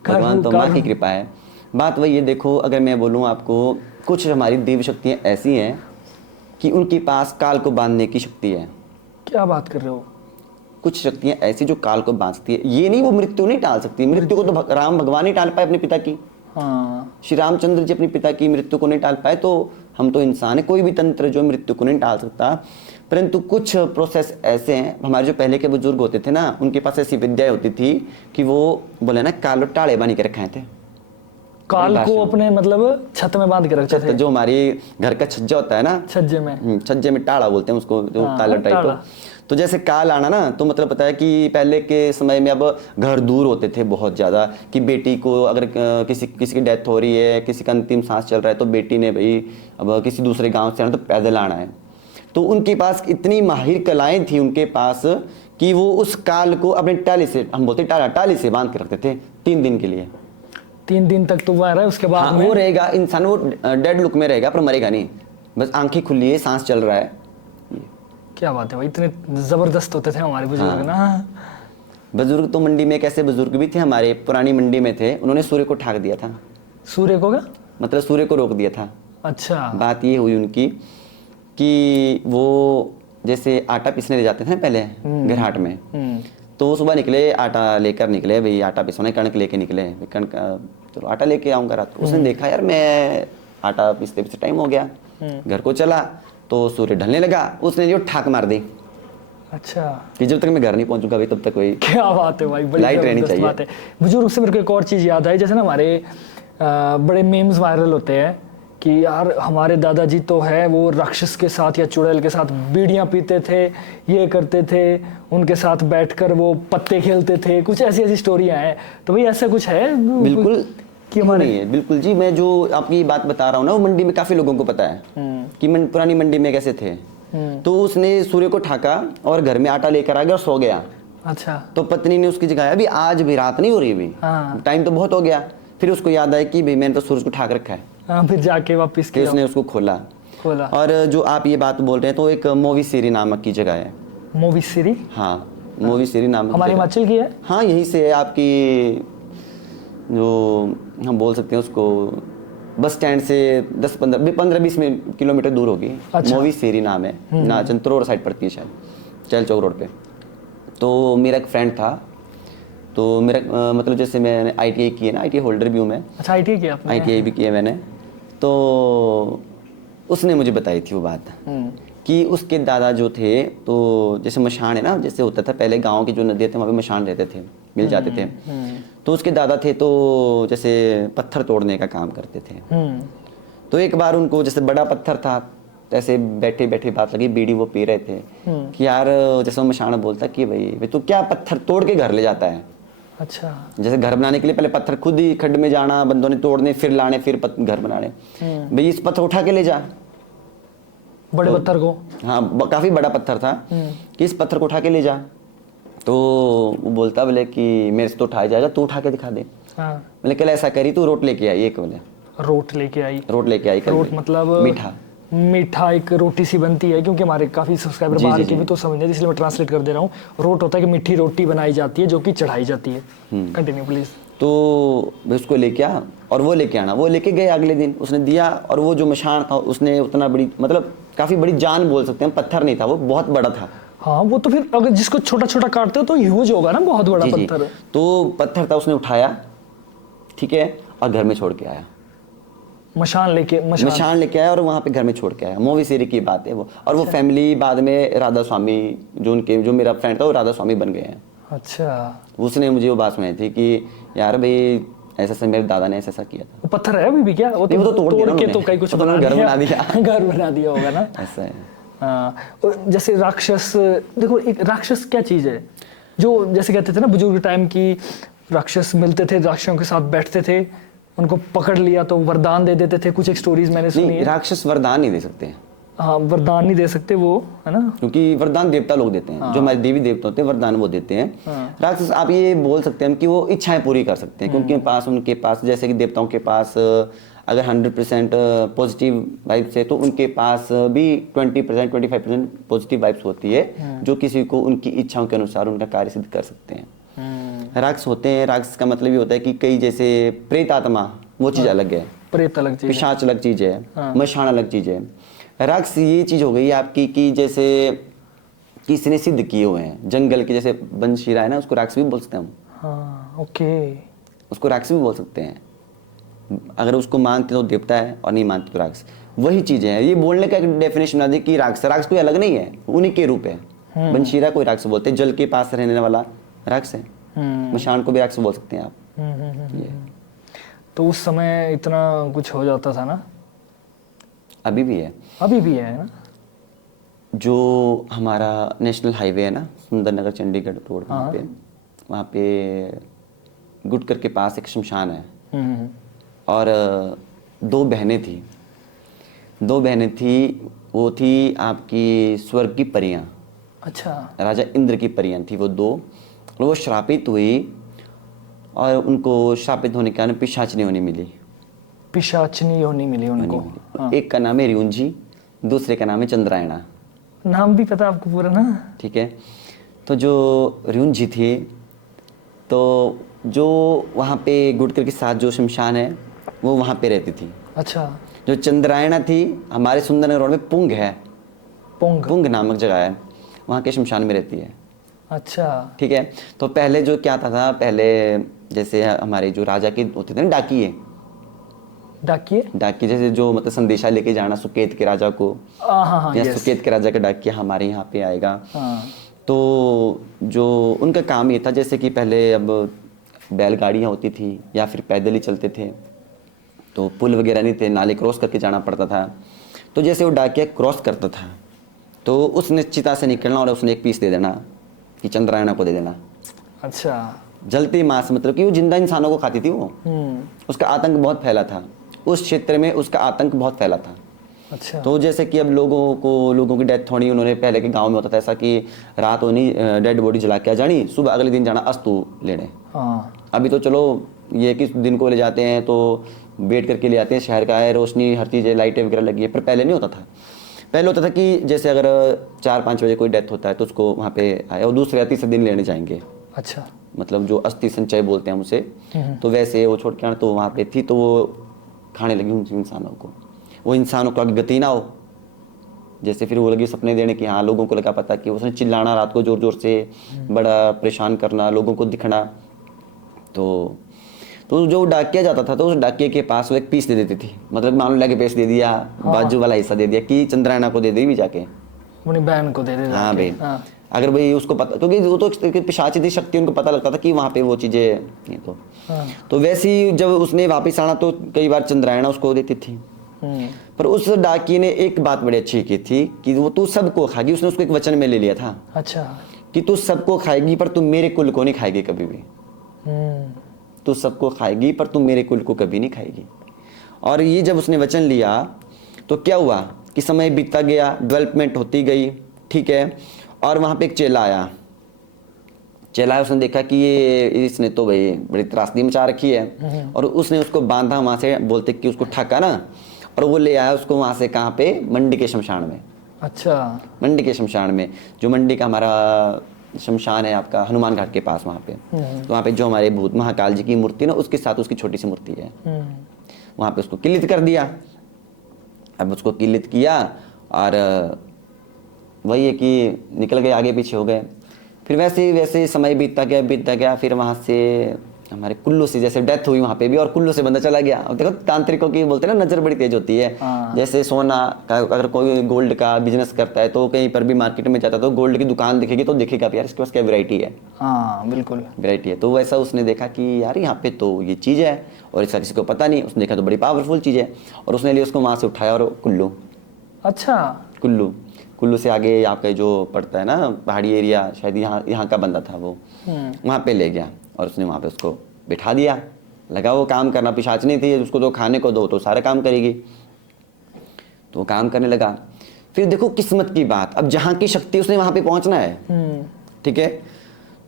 भगवान तो माँ कर्म। की कृपा है। बात वही है, देखो अगर मैं बोलूँ आपको, कुछ हमारी देवी शक्तियाँ ऐसी हैं कि उनके पास काल को बांधने की शक्ति है। क्या बात कर रहे हो? कुछ शक्तियाँ ऐसी जो काल को बांधती है, ये नहीं वो मृत्यु नहीं टाल सकती। मृत्यु को तो राम भगवान ही टाल पाए अपने पिता की। हाँ, श्री रामचंद्र जी अपने पिता की मृत्यु को नहीं टाल पाए, तो हम तो इंसान है, कोई भी तंत्र जो मृत्यु को नहीं टाल सकता। परंतु कुछ प्रोसेस ऐसे हैं, हमारे जो पहले के बुजुर्ग होते थे ना, उनके पास ऐसी विद्या होती थी कि वो बोले ना कालो टाले बनी के रखे थे। काल भाषा को में। अपने मतलब छत में बांध के रखते थे, जो हमारी घर का छज्जा होता है ना, छज्जे में। छज्जे में टाड़ा बोलते हैं उसको, जो हाँ, काला टाइप। टाड़ा। तो जैसे काल आना ना, तो मतलब पता है कि पहले के समय में अब घर दूर होते थे बहुत ज़्यादा, कि बेटी को अगर किसी किसी की डेथ हो रही है, किसी का अंतिम सांस चल रहा है, तो बेटी ने भाई अब किसी दूसरे गांव से आना तो पैदल आना है। तो उनके पास इतनी माहिर कलाएं थी उनके पास कि वो उस काल को अपने टाली से, हम बोलते टाली से बांध के रखते थे 3 दिन के लिए। 3 दिन तक तो वो रहा है, उसके बाद हाँ, में वो रहेगा इंसान, वो डेड लुक में रहेगा पर मरेगा नहीं, बस आंखें खुली है, सांस चल रहा है। क्या बात है भाई, इतने जबरदस्त होते थे हमारे बुजुर्ग ना। बुजुर्ग तो मंडी में, कैसे बुजुर्ग भी थे हमारे, पुरानी मंडी में थे, उन्होंने सूर्य को ठाक दिया था, सूर्य को क्या? मतलब सूर्य को रोक दिया था। अच्छा। बात ये हुई उनकी कि वो जैसे आटा पीसने ले जाते थे ना पहले घराट में, तो वो सुबह निकले, आटा लेकर निकले, भाई आटा पिसवाना, कणक लेके निकले, कणक चलो आटा लेके आऊँगा रात को। उसने देखा यार मैं आटा पीसते पीसते टाइम हो गया, घर को चला तो सूर्य ढलने लगा, उसने जो ठाक मार दी अच्छा, कि जब तक मैं घर नहीं पहुंचूंगा भाई तब तक कोई क्या बात है भाई, बड़ी लाइट रहनी जबरदस्त चाहिए। बात है। बुजुर्ग से मेरे को एक और चीज़ याद आई, जैसे ना हमारे बड़े मेम्स वायरल होते हैं कि यार हमारे दादाजी तो है वो राक्षस के साथ या चुड़ैल के साथ बीड़ियाँ पीते थे, ये करते थे, उनके साथ बैठकर वो पत्ते खेलते थे, कुछ ऐसी ऐसी स्टोरियाँ हैं। तो भाई ऐसा कुछ है? बिल्कुल कि क्यों नहीं है, बिल्कुल जी। मैं जो आपकी बात बता रहा हूँ ना, वो मंडी में काफी लोगों को पता है कि पुरानी मंडी में कैसे थे। तो उसने सूर्य को ठाका और घर में आटा लेकर आ गया और सो गया। अच्छा। तो पत्नी ने उसकी जगाया, अभी आज भी रात नहीं हो रही, अभी हाँ। टाइम तो बहुत हो गया। फिर उसको याद आया कि भाई मैंने तो सूरज को ठाक रखा है। हाँ, फिर जाके वापस फिर किया, उसने उसको खोला। खोला। और जो आप ये बात बोल रहे हैं, तो एक मोवी सीरी नामक की जगह है। मूवी सीरी? हाँ, मोवी सीरी नामक हमारे जगह। हिमाचल की है? हाँ, यहीं से है आपकी, जो हम बोल सकते हैं उसको, बस स्टैंड से 15-20 किलोमीटर दूर होगी। अच्छा। मोवी सीरी नाम है ना, चंत्रोड़ साइड पड़ती है शायद, चैल चौक रोड पे। तो मेरा एक फ्रेंड था, तो मेरा मतलब जैसे मैंने ITI की है ना, ITI होल्डर भी हूँ मैं, अच्छा, ITI किया आपने? ITI भी किया मैंने। तो उसने मुझे बताई थी वो बात कि उसके दादा जो थे, तो जैसे मशान है ना, जैसे होता था पहले गांव की जो नदियाँ थे वहाँ पे मशान रहते थे, मिल जाते थे। तो उसके दादा थे तो जैसे पत्थर तोड़ने का काम करते थे। तो एक बार उनको जैसे बड़ा पत्थर था, ऐसे बैठे बैठे बात लगी, बीड़ी वो पी रहे थे कि यार, जैसे वो मशान बोलता कि भाई तू क्या पत्थर तोड़ के घर ले जाता है। अच्छा। जैसे घर बनाने के लिए पहले पत्थर खुद ही खड्ड में जाना, बंदों ने तोड़ने, फिर लाने, फिर घर बनाने। भाई इस पत्थर उठा के ले जा, बड़े पत्थर को? हाँ, काफी बड़ा पत्थर था, कि इस पत्थर को उठा के ले जा। तो वो बोलता बोले कि मेरे से तो उठाया जाएगा, तू उठा के दिखा दे। हाँ। मैंने कल ऐसा करी, तू रोट लेके आई एक, बोले रोट लेके आई? रोट लेके आई कल। रोट मतलब मीठा, मीठा एक रोटी सी बनती है, क्योंकि हमारे काफी सब्सक्राइबर जी, बाहर जी, के भी तो समझते हैं, इसलिए मैं ट्रांसलेट कर दे रहा हूँ। रोट होता है कि मीठी रोटी बनाई जाती है जो कि चढ़ाई जाती है। Continue please. तो मैं उसको लेके आ, और वो लेके आना, वो लेके गए अगले दिन, उसने दिया। और वो जो मशान था उसने उतना बड़ी, मतलब काफी बड़ी जान बोल सकते हैं, पत्थर नहीं था वो, बहुत बड़ा था। हाँ, वो तो फिर अगर जिसको छोटा छोटा काटते हो तो ह्यूज होगा ना, बहुत बड़ा जी, जी। पत्थर। तो पत्थर था, उसने उठाया, ठीक है, और घर में छोड़ के आया। मशान लेके? मशान लेके आया और वहाँ पे घर में छोड़ के आया। मोवी सीरी की बात है वो। और वो फैमिली बाद में राधा स्वामी, जो मेरा फ्रेंड था वो राधा स्वामी बन गए हैं। अच्छा। उसने मुझे वो बात सुनाई थी कि यार भाई ऐसा से मेरे दादा ने ऐसा किया था। वो पत्थर है अभी भी क्या? वो नहीं, वो तो तोड़ दिया के उन्होंने। तो कहीं कुछ वो तो उन्होंने घर बना दिया। घर बना दिया होगा ना। ऐसा है। हाँ, और जैसे राक्षस, देखो एक राक्षस क्या चीज है, जो जैसे कहते थे ना बुजुर्ग टाइम की, राक्षस मिलते थे, राक्षसों के साथ बैठते थे, उनको पकड़ लिया तो वरदान दे देते थे। कुछ एक स्टोरीज मैंने सुनी नहीं, है। राक्षस वरदान नहीं दे सकते, हाँ, वरदान नहीं दे सकते वो, है ना? क्योंकि वरदान देवता लोग देते हैं। जो हमारे देवी देवता होते हैं वरदान वो देते हैं। राक्षस आप ये बोल सकते हैं कि वो इच्छाएं पूरी कर सकते हैं, क्योंकि उनके पास जैसे कि देवताओं के पास अगर 100% पॉजिटिव वाइब्स है तो उनके पास भी 20% 25% पॉजिटिव वाइब्स होती है जो किसी को उनकी इच्छाओं के अनुसार उनका कार्य सिद्ध कर सकते हैं। राक्षस होते हैं, राक्षस का मतलब ये होता है कि कई जैसे प्रेत आत्मा वो चीज़ अलग है, प्रेत अलग चीज है। पिशाच अलग चीज़ है, मशान अलग चीज़ है। राक्षस ये चीज़ हो गई आपकी कि जैसे किसी ने सिद्ध किए हुए हैं, जंगल के जैसे बनशीरा है ना, उसको राक्षस भी बोल सकते हैं हम। हाँ ओके। उसको राक्षस भी बोल सकते हैं। अगर उसको मानते तो देवता है और नहीं मानते तो राक्षस। वही चीजें हैं। ये बोलने का एक डेफिनेशन बना दी कि राक्षस कोई अलग नहीं है, उन्हीं के रूप है। बनशीरा कोई राक्षस बोलते हैं, जल के पास रहने वाला राक्षस है। मशान को भी राक्षस बोल सकते हैं आप। ये तो उस समय इतना कुछ हो जाता था ना? अभी भी है। अभी भी है ना? जो हमारा नेशनल हाईवे है ना, सुंदरनगर चंडीगढ़ रोड, वहाँ पे गुटकर के पास एक शमशान है। और दो बहनें थी, वो थी आपकी स्वर्ग की परियां। अच्छा। राजा इंद्र की परियां थी वो दो, और वो श्रापित हुई और उनको श्रापित होने के कारण पिशाचनी होने मिली। पिशाचनी होनी मिली उनको। हाँ। एक का नाम है रियुंजी, दूसरे का नाम है चंद्रायणा। नाम भी पता आपको पूरा ना? ठीक है। तो जो रियुंजी थी, तो जो वहाँ पे गुटकर के साथ जो शमशान है वो वहाँ पे रहती थी। अच्छा। जो चंद्रायणा थी, हमारे सुंदरनगर रोड में पुंग है, पुंग नामक जगह है, वहाँ के शमशान में रहती है। अच्छा। ठीक है। तो पहले जो क्या था, पहले जैसे हमारे जो राजा के होते थे ना, डाकिए जैसे जो मतलब संदेशा लेके जाना सुकेत के राजा को, या सुकेत के राजा का डाकिया हमारे यहाँ पे आएगा। तो जो उनका काम ये था, जैसे कि पहले अब बैलगाड़ियाँ होती थी या फिर पैदल ही चलते थे, तो पुल वगैरह नहीं थे, नाले क्रॉस करके जाना पड़ता था। तो जैसे वो डाकिया क्रॉस करता था तो उसने चिता से निकलना और उसने एक पीस दे देना कि चंद्रायणा को दे देना। अच्छा। जलती मांस, मतलब कि वो जिंदा इंसानों को खाती थी वो। उसका आतंक बहुत फैला था उस क्षेत्र में, उसका आतंक बहुत फैला था। अच्छा। तो जैसे कि अब लोगों की डेथ होनी, उन्होंने पहले के गांव में होता था ऐसा कि रात होनी, डेड बॉडी जला के आ जानी, सुबह अगले दिन जाना अस्तु लेने। अभी तो चलो ये कि दिन को ले जाते हैं तो वेट करके ले आते हैं, शहर का है, रोशनी हर चीज़ है, लाइटें वगैरह लगी है, पर पहले नहीं होता था। पहले होता था कि जैसे अगर 4-5 बजे कोई डेथ होता है तो उसको वहाँ पे आए और दूसरे या तीसरे दिन लेने जाएंगे। अच्छा। मतलब जो अस्थि संचय बोलते हैं उसे, तो वैसे वो छोड़ के आना, तो वहाँ पे थी, तो वो खाने लगी उन इंसानों को। वो इंसानों को आगे गति ना हो, जैसे फिर वो लगी सपने देने की, हाँ लोगों को लगा पता कि उसने चिल्लाना रात को जोर जोर से, बड़ा परेशान करना, लोगों को दिखना। तो जो डाकिया जाता था तो उस डाकिये के पास वो एक पीस दे देती थी, मतलब मान लो पैसे दे दिया, बाजू वाला हिस्सा दे दिया कि चंद्रायणा को दे दी भी जाके, अपनी बहन को दे दे। हाँ बहन। अगर भाई उसको पता, क्योंकि वो तो पिशाची थी शक्ति, उनको पता लगता था कि वहाँ पे वो चीज़ें नहीं। तो वैसे ही जब उसने वापस आना तो कई बार चंद्रायणा उसको देती थी। पर उस डाकिये ने एक बात बड़ी अच्छी की थी कि वो तू सबको खाएगी, उसने उसको एक वचन में ले लिया था। अच्छा। कि तू सबको खाएगी पर तू मेरे कुल को नहीं खाएगी कभी भी। तू सबको खाएगी पर तू मेरे कुल को कभी नहीं खाएगी। और ये जब उसने वचन लिया तो क्या हुआ कि समय बीतता गया, डेवलपमेंट होती गई, ठीक है। और वहाँ पे एक चेला आया, उसने देखा कि ये इसने तो भाई बड़ी त्रासदी मचा रखी है, और उसने उसको बांधा वहाँ से, बोलते कि उसको ठका ना, और वो ले आया उसको वहाँ से, कहाँ पे, मंडी के शमशान में। अच्छा। मंडी के शमशान में, जो मंडी का हमारा शमशान है आपका हनुमान घाट के पास, वहाँ पे। तो वहाँ पे जो हमारे भूत महाकाल जी की मूर्ति ना, उसके साथ उसकी छोटी सी मूर्ति है। वहाँ पे उसको किलित कर दिया। अब उसको किलित किया और वही है कि निकल गए, आगे पीछे हो गए। फिर वैसे समय बीतता गया। फिर वहाँ से हमारे कुल्लू से जैसे डेथ हुई वहाँ पे भी, और कुल्लू से बंदा चला गया। अब देखो तांत्रिकों की बोलते हैं ना, नज़र बड़ी तेज होती है। जैसे सोना का, अगर कोई गोल्ड का बिजनेस करता है तो कहीं पर भी मार्केट में जाता है तो गोल्ड की दुकान दिखेगी तो दिखेगा यार इसके पास क्या वैरायटी है। हाँ बिल्कुल वैरायटी है। तो वैसा उसने देखा कि यार यहाँ पे तो ये चीज़ है और इसका किसी को पता नहीं। उसने देखा तो बड़ी पावरफुल चीज़ है, और उसने लिए उसको वहाँ से उठाया और कुल्लू। अच्छा। कुल्लू से आगे आपका जो पड़ता है ना पहाड़ी एरिया, शायद यहाँ का बंदा था वो, वहाँ पे ले गया और उसने वहाँ पे उसको बिठा दिया। लगा वो काम करना, पिशाच नहीं थी, उसको तो खाने को दो तो सारा काम करेगी। तो वो काम करने लगा। फिर देखो किस्मत की बात, अब जहाँ की शक्ति उसने वहाँ पे पहुँचना है, ठीक है।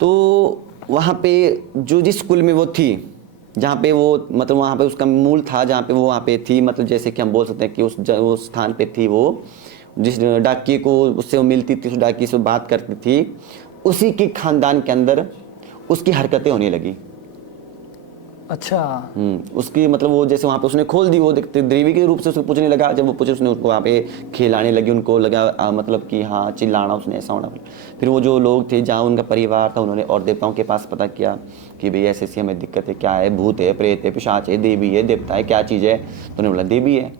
तो वहाँ पे जो जिस स्कूल में वो थी, जहाँ पे वो मतलब वहाँ पे उसका मूल था, जहाँ पे वो वहाँ पे थी, मतलब जैसे कि हम बोल सकते हैं कि उस स्थान पे थी वो, जिस डाकिये को उससे वो मिलती थी, उस डाकिये से बात करती थी, उसी के खानदान के अंदर उसकी हरकतें होने लगी। अच्छा। उसकी मतलब वो जैसे वहाँ पे उसने खोल दी, वो देखते देवी के रूप से उसको पूछने लगा। जब वो पूछे उसने उसको वहाँ पे खिलाने लगी, उनको लगा मतलब कि हाँ चिल्लाना उसने ऐसा होना। फिर वो जो लोग थे जहाँ उनका परिवार था, उन्होंने और देवताओं के पास पता किया कि भाई ऐसी ऐसी हमें दिक्कत है, क्या है, भूत है, प्रेत है, पिशाच है, देवी है, देवता है, क्या चीज़ है। तो उन्होंने बोला देवी है,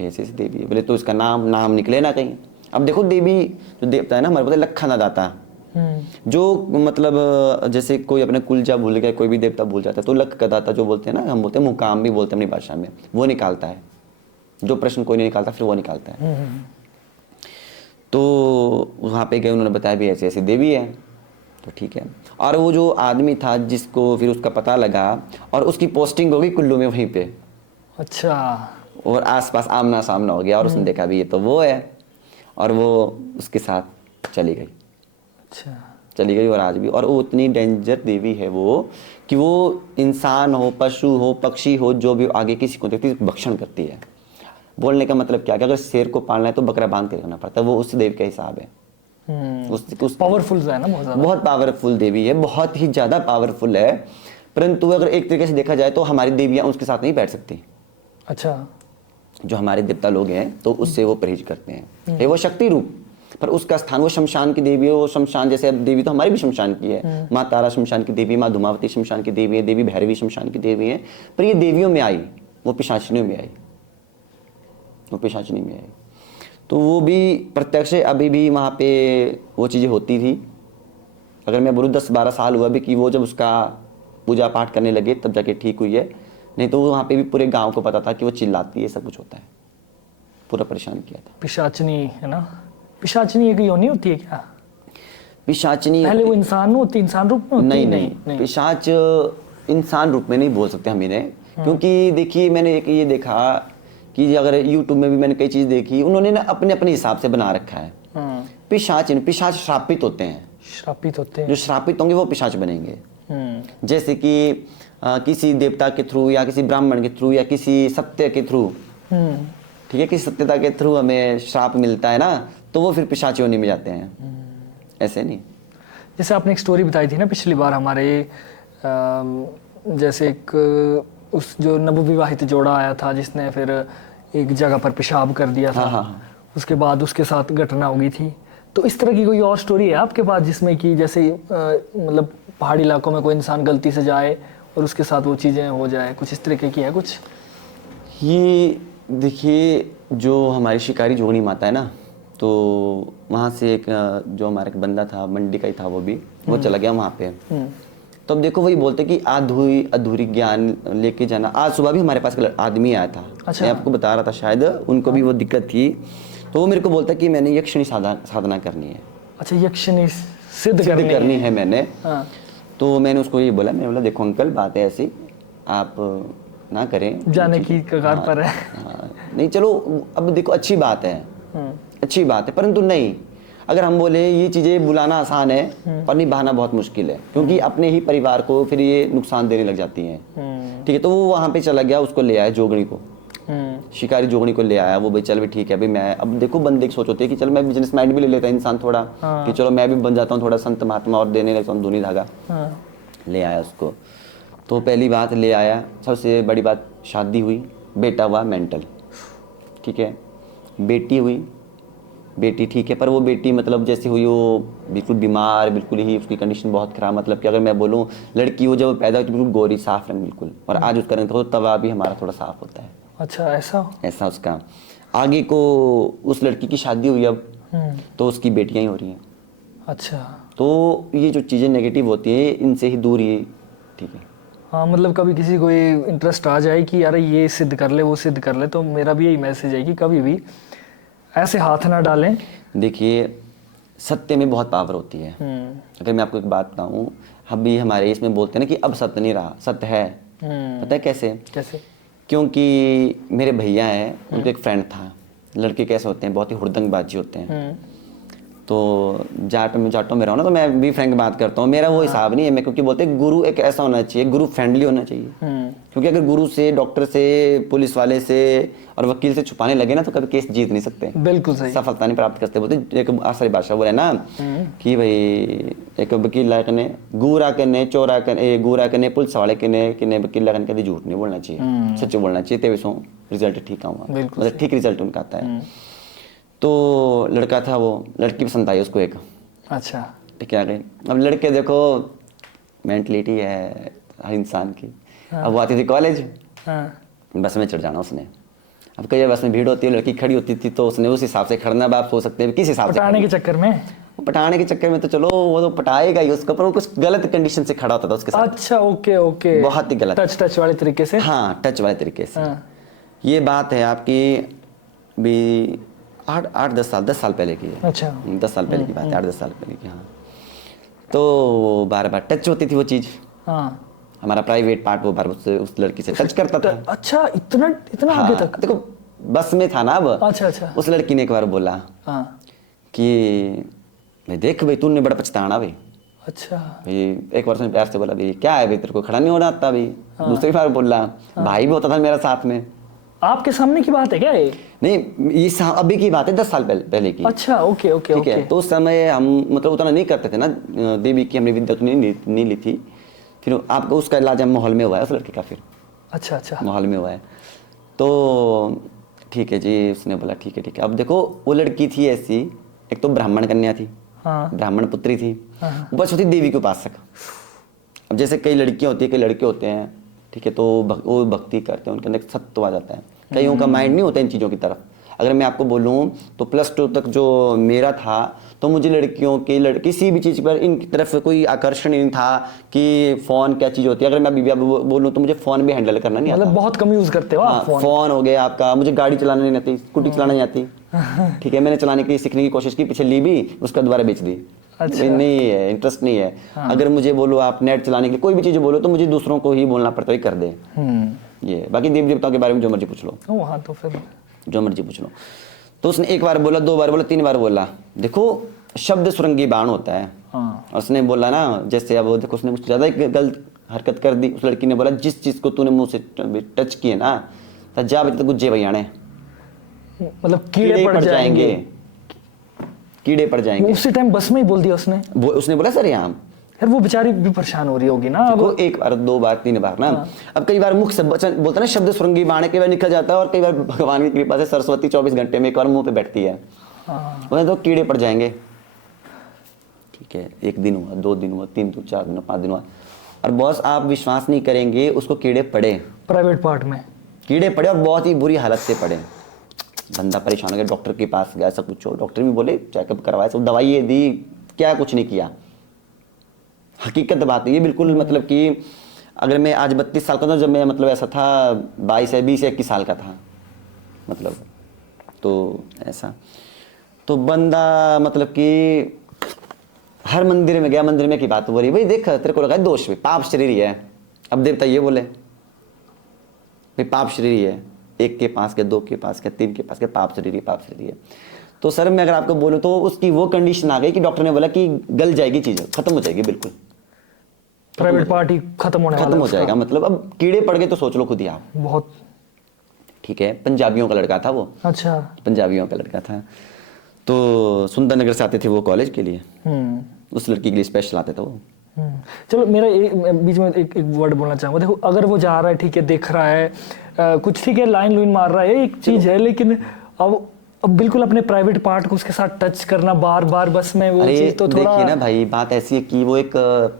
ऐसी ऐसी देवी है। बोले तो इसका नाम निकले ना कहीं। अब देखो देवी जो देवता है ना, हमारे पता लखा ना दाता, जो मतलब जैसे कोई अपने कुलजा भूल गया, कोई भी देवता भूल जाता है तो लख का दाता जो बोलते हैं ना, हम बोलते हैं मुकाम भी बोलते हैं अपनी भाषा में, वो निकालता है। जो प्रश्न कोई नहीं निकालता फिर वो निकालता है। तो वहाँ पे गए, उन्होंने बताया भी ऐसी ऐसी देवी है, तो ठीक है। और वो जो आदमी था जिसको फिर उसका पता लगा, और उसकी पोस्टिंग हो गई कुल्लू में वहीं पे, अच्छा। और आसपास आमना सामना हो गया, और उसने देखा भी ये तो वो है, और वो उसके साथ चली गई। अच्छा। चली गई। और आज भी, और वो उतनी डेंजर देवी है वो, कि वो इंसान हो, पशु हो, पक्षी हो, जो भी आगे किसी को देखती है भक्षण करती है। बोलने का मतलब क्या, कि अगर शेर को पालना है तो बकरा बांध के रखना पड़ता है, वो उस देवी का हिसाब है। पावरफुल है ना, बहुत ज्यादा। बहुत पावरफुल देवी है, बहुत ही ज़्यादा पावरफुल है। परंतु अगर एक तरीके से देखा जाए तो हमारी देवियाँ उसके साथ नहीं बैठ सकती। अच्छा। जो हमारे देवता लोग हैं तो उससे वो परहेज करते हैं। है वो शक्ति रूप, पर उसका स्थान वो शमशान की देवी है। वो शमशान जैसे, अब देवी तो हमारी भी शमशान की है, माँ तारा शमशान की देवी, माँ धूमावती शमशान की देवी है, देवी भैरवी शमशान की देवी है। पर ये देवियों में आई, वो पिशाचिनियों में आई, वो पिशाचिनी में आई। तो वो भी प्रत्यक्ष अभी भी वहाँ पे वो चीज़ें होती थी। अगर मैं बोलूँ 10-12 साल हुआ भी कि वो जब उसका पूजा पाठ करने लगे तब जाके ठीक हुई है, नहीं तो वहाँ पे भी पूरे गांव को पता था कि वो चिल्लाती है, सब कुछ होता है, पूरा परेशान किया था। पिशाचनी है ना, पिशाचनी एक योनि होती है क्या? पिशाचिनी पहले वो इंसान होती, इंसान रूप में होती? नहीं, पिशाच इंसान रूप में नहीं बोल सकते हम इन्हें, क्योंकि देखिए मैंने एक ये देखा कि अगर यूट्यूब में भी मैंने कई चीज़ देखी, उन्होंने ना अपने अपने हिसाब से बना रखा है। पिशाच श्रापित होते हैं, श्रापित होते हैं। जो श्रापित होंगे वो पिशाच बनेंगे। जैसे कि किसी देवता के थ्रू, या किसी ब्राह्मण के थ्रू, या किसी सत्य के थ्रू, ठीक है, किसी सत्यता के थ्रू हमें श्राप मिलता है ना, तो वो फिर पिशाच योनि में जाते हैं, ऐसे नहीं। जैसे आपने एक स्टोरी बताई थी ना पिछली बार हमारे, जैसे एक उस जो नवविवाहित जोड़ा आया था जिसने फिर एक जगह पर पेशाब कर दिया था। हाँ। उसके बाद उसके साथ घटना हो गई थी। तो इस तरह की कोई और स्टोरी है आपके पास जिसमें कि जैसे मतलब पहाड़ी इलाकों में कोई इंसान गलती से जाए और उसके साथ वो चीज़ें हो जाए, कुछ इस तरीके की है कुछ? ये देखिए, जो हमारी शिकारी जोगनी माता है ना, तो वहाँ से एक जो हमारा एक बंदा था, मंडी का ही था, वो चला गया वहाँ पे। तो अब देखो वही बोलते कि अधूरी ज्ञान लेके जाना। आज सुबह भी हमारे पास एक आदमी आया था। अच्छा। मैं आपको बता रहा था, शायद उनको भी वो दिक्कत थी, तो वो मेरे को बोलता कि मैंने यक्षिणी साधना करनी है। अच्छा, यक्षिणी सिद्ध करनी है मैंने। हाँ। तो मैंने उसको ये बोला, मैंने बोला देखो अंकल, बात है ऐसी, आप ना करें, जाने की कगार पर है। हाँ, नहीं चलो, अब देखो अच्छी बात है, अच्छी बात है, परंतु नहीं, अगर हम बोले ये चीज़ें बुलाना आसान है और निभाना बहुत मुश्किल है, क्योंकि अपने ही परिवार को फिर ये नुकसान देने लग जाती हैं। ठीक है, तो वो वहाँ पे चला गया, उसको ले आया जोगणी को, शिकारी जोगणी को ले आया। वो भाई चल भी ठीक है, भाई मैं अब देखो बंदे की सोच होती है कि चलो मैं बिजनेस माइंड भी ले लेता है इंसान थोड़ा, कि चलो मैं भी बन जाता हूँ थोड़ा संत महात्मा और देने लगता हूँ धुनी धागा। ले आया उसको, तो पहली बात ले आया, सबसे बड़ी बात शादी हुई, बेटा हुआ मेंटल, ठीक है, बेटी हुई, बेटी ठीक है, पर वो बेटी मतलब जैसे हुई वो बिल्कुल बीमार, बिल्कुल ही उसकी कंडीशन बहुत खराब, मतलब कि अगर मैं बोलूँ लड़की वो जब पैदा हुई तो बिल्कुल गोरी साफ रंग बिल्कुल, और आज उसका रंग तो तवा भी हमारा थोड़ा साफ होता है। अच्छा, ऐसा उसका आगे को उस लड़की की शादी हुई अब, तो उसकी बेटियां ही हो रही हैं। अच्छा, तो ये जो चीज़ें नेगेटिव होती है इनसे ही दूर ही, ठीक है। हाँ, मतलब कभी किसी को ये इंटरेस्ट आ जाए कि यार ये सिद्ध कर ले, वो सिद्ध कर ले, तो मेरा भी यही मैसेज है कि कभी भी ऐसे हाथ ना डालें। देखिए, सत्य में बहुत पावर होती है। अगर मैं आपको एक बात बताऊँ, अभी हमारे इसमें बोलते हैं ना कि अब सत्य नहीं रहा, सत्य है। पता है कैसे? क्योंकि मेरे भैया हैं, उनका एक फ्रेंड था, लड़के कैसे होते हैं, बहुत ही हुड़दंगबाजी होते हैं। तो जाटों में रहो ना, तो मैं भी फ्रैंक बात करता हूँ, मेरा वो हिसाब नहीं है। मैं क्योंकि बोलते हैं गुरु एक ऐसा होना चाहिए, गुरु फ्रेंडली होना चाहिए। क्योंकि अगर गुरु से, डॉक्टर से, पुलिस वाले से और वकील से छुपाने लगे ना, तो कभी केस जीत नहीं सकते, बिल्कुल सही। सफलता नहीं प्राप्त करते। बोलते एक आसारी बादशाह बोले ना कि भाई एक वकील लाकने गुरा कने चोरा कने गुरा कने पुलिस वाले कने वकील लाकने कभी झूठ नहीं बोलना चाहिए, सच बोलना चाहिए, तेरे सो रिजल्ट ठीक आऊंगा, मतलब ठीक रिजल्ट उनका आता है। तो लड़का था वो, लड़की पसंद आई उसको एक, अच्छा ठीक है। आ गई। अब लड़के देखो मेंटलिटी है हर इंसान की। अब वो आती थी कॉलेज, बस में चढ़ जाना उसने। अब कई बार बस में भीड़ होती है, लड़की खड़ी होती थी, तो उसने उस हिसाब से खड़ना। आप हो सकते हैं किस हिसाब से पटाने के चक्कर में, पटाने के चक्कर में तो चलो वो तो पटाएगा ही उसको, पर वो कुछ गलत कंडीशन से खड़ा होता था उसके साथ। अच्छा ओके ओके, बहुत ही गलत, टच वाले तरीके से। हाँ, टच वाले तरीके से। ये बात है आपकी भी 10 साल पहले की है। अच्छा 10 साल पहले की बात है, 8-10 साल पहले की। हाँ, तो बार बार टच होती थी वो चीज़। हाँ, हमारा प्राइवेट पार्ट वो बार उस लड़की से टच करता था। अच्छा इतना इतना आगे हाँ, तक। देखो बस में था ना अब। अच्छा अच्छा। उस लड़की ने एक बार बोला कि भाई देख भाई तूने बड़ा पछताना भाई। अच्छा भाई एक बार उसने प्यार से बोला भाई क्या है भाई तेरे को खड़ा नहीं होना आता भाई। दूसरी बार बोला, भाई भी होता था मेरा साथ में। आपके सामने की बात है क्या ये? नहीं, ये अभी की बात है, 10 साल पहले की। अच्छा ओके ओके ठीक है। तो उस समय हम मतलब उतना नहीं करते थे ना, देवी की हमने विद्या तो नहीं ली थी। फिर आपको उसका इलाज हम माहौल में हुआ है उस लड़के का, फिर अच्छा अच्छा माहौल में हुआ है। तो ठीक है जी, उसने बोला ठीक है। अब देखो वो लड़की थी ऐसी, एक तो ब्राह्मण कन्या थी, ब्राह्मण पुत्री थी, बस होती देवी के उपासक। अब जैसे कई लड़कियां होती है, कई लड़के होते हैं, ठीक है, तो वो भक्ति करते हैं, उनके अंदर सत्व आ जाता है। कईयों का माइंड नहीं होता इन चीज़ों की तरफ। अगर मैं आपको बोलूं तो +2 तक जो मेरा था, तो मुझे लड़कियों की किसी भी चीज़ पर इनकी तरफ कोई आकर्षण नहीं था कि फ़ोन क्या चीज़ होती है। अगर मैं अभी बोलूँ तो मुझे फ़ोन भी हैंडल करना नहीं आता। मतलब बहुत कम यूज़ करते हो आप हाँ, फ़ोन हो गया आपका। मुझे गाड़ी चलाना नहीं आती, स्कूटी चलाना नहीं आती, ठीक है। मैंने चलाने की सीखने की कोशिश की, पीछे ली भी, उसका दोबारा बेच दी। अच्छा। नहीं है, इंटरेस्ट नहीं है। अगर मुझे बोलो आप नेट चलाने की कोई भी चीज़ बोलो, तो मुझे दूसरों को ही बोलना पड़ता है कर दे। ये बाकी देवी देवताओं के बारे में जो मर्जी पूछ लो, हाँ तो फिर जो मर्जी पूछ लो। तो उसने एक बार बोला, 2 बार बोला, 3 बार बोला। देखो शब्द सुरंगी बाण होता है। और उसने बोला ना, जैसे अब देखो उसने कुछ ज़्यादा गलत हरकत कर दी। उस लड़की ने बोला जिस चीज़ को तूने मुंह से टच किए ना, तो जा बेटे तो गुज्जे भैयाने, मतलब कीड़े पड़ जाएंगे, कीड़े पड़ जाएंगे। उसी टाइम बस में ही बोल दिया उसने। उसने बोला सर यहाँ यार वो बेचारी भी परेशान हो रही होगी ना। अब 1 बार 2 बार 3 बार ना। अब कई बार मुख से बोलते ना शब्द सुरंगी बाण, कई बार निकल जाता है, और कई बार भगवान की कृपा से सरस्वती 24 घंटे में एक बार मुंह पे बैठती है। तो कीड़े पड़ जाएंगे, ठीक है। 1 दिन हुआ, 2 दिन हुआ, 3 दिन, 4 दिन, 5 दिन हुआ, और बॉस आप विश्वास नहीं करेंगे, उसको कीड़े पड़े, प्राइवेट पार्ट में कीड़े पड़े, और बहुत ही बुरी हालत से पड़े। बंदा परेशान हो गया, डॉक्टर के पास गया, सब कुछ हो, डॉक्टर भी बोले चेकअप करवाया, सब दवाई दी, क्या कुछ नहीं किया। हकीकत बात है ये बिल्कुल। मतलब कि अगर मैं आज 32 साल का था, जब मैं मतलब ऐसा था 22 या 20 या 21 साल का था, मतलब तो ऐसा। तो बंदा मतलब कि हर मंदिर में गया, मंदिर में की बात हो रही, भाई देख तेरे को लगा दोष में पाप शरीर ही है। अब देवता ये बोले भाई पाप शरीर ही है, 1 के पास के 2 के पास के 3 के पास के पाप शरीर है। तो सर मैं अगर आपको बोलूं तो उसकी वो कंडीशन आ गई कि डॉक्टर ने बोला कि गल जाएगी, चीज़ खत्म हो जाएगी, बिल्कुल प्राइवेट पार्टी खत्म हो जाएगा। मतलब अब कीड़े पड़ गए तो सोच लो खुद ही आप। बहुत ठीक है। पंजाबियों का लड़का था वो। अच्छा, पंजाबियों का लड़का था। तो सुंदरनगर से आते थे वो कॉलेज के लिए, उस लड़की के लिए स्पेशल आते थे वो। चलो मेरा बीच में एक वर्ड बोलना चाहूँगा। देखो अगर वो जा रहा है, ठीक है, देख रहा है कुछ, ठीक है, लाइन मार रहा है, एक चीज़ है, लेकिन अब बिल्कुल अपने प्राइवेट पार्ट को उसके साथ टच करना बार बार बस में, वो चीज़ तो थोड़ा। देखिए ना भाई, बात ऐसी है कि वो एक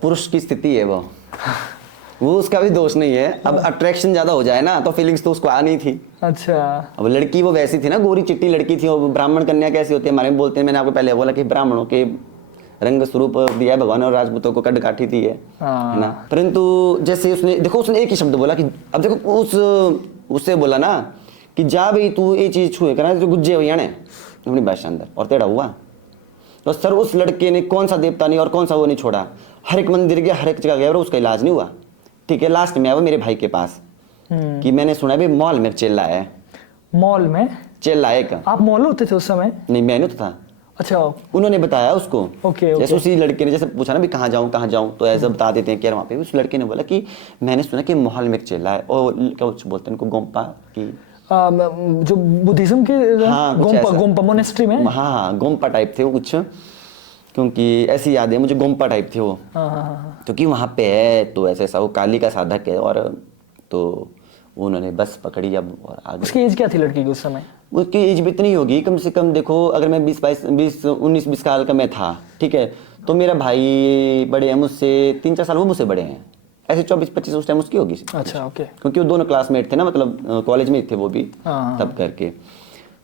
पुरुष की स्थिति है, वो उसका भी दोष नहीं है। अब अट्रैक्शन ज्यादा हो जाए ना, तो फीलिंग्स तो उसको आनी थी। अच्छा। अब लड़की वो वैसी थी ना, गोरी चिट्टी लड़की थी। वो ब्राह्मण कन्या कैसी होती है हमारे में बोलते हैं, मैंने आपको पहले बोला कि ब्राह्मणों के रंग स्वरूप दिया है भगवान, और राजपूतों को कद काठी दी है ना। परंतु जैसे उसने देखो, उसने एक ही शब्द बोला कि अब देखो उससे बोला ना कि जा भाई तू ये चीज छुए करना तो गुज्जे भैया ने अपनी भाषा अंदर, और तेरा हुआ। तो सर उस लड़के ने कौन सा देवता नहीं और कौन सा वो नहीं छोड़ा, हर एक मंदिर गया, हर एक जगह गया, और उसका इलाज नहीं हुआ। ठीक है। लास्ट में आया वो मेरे भाई के पास कि मैंने सुना भाई मॉल में चेल्ला है। मॉल में चेल्ला है? आप मॉल होते थे उस समय? नहीं, मैं नहीं था। अच्छा उन्होंने बताया उसको। ओके जैसे उसी लड़के ने जैसे पूछा ना भी कहाँ जाऊँ, तो ऐसा बता देते हैं कि यार वहाँ पे। उस लड़के ने बोला कि मैंने सुना कि माहौल में एक चेला है, और क्या बोलते हैं उनको, गोम्पा की, जो बुद्धिज्म के हाँ कुछ गोम्पा ऐसा। गोम्पा मोनेस्ट्री में। हाँ गोम्पा टाइप थे वो कुछ, क्योंकि ऐसी याद है मुझे, गोम्पा टाइप थे वो। हाँ। क्योंकि वहाँ पे है तो ऐसा वो काली का साधक है, और तो उन्होंने बस पकड़ी अब और आगे। उसकी एज क्या थी लड़की की उस समय? उसकी एज भी इतनी होगी कम से कम, देखो अगर मैं 19-20 साल का मैं था, ठीक है, तो मेरा भाई बड़े हैं मुझसे 3-4 साल, वो मुझसे बड़े हैं, ऐसे 24-25 उस टाइम उसकी होगी। अच्छा ओके। क्योंकि वो दोनों क्लासमेट थे ना, मतलब कॉलेज में ही थे वो भी हाँ। तब करके।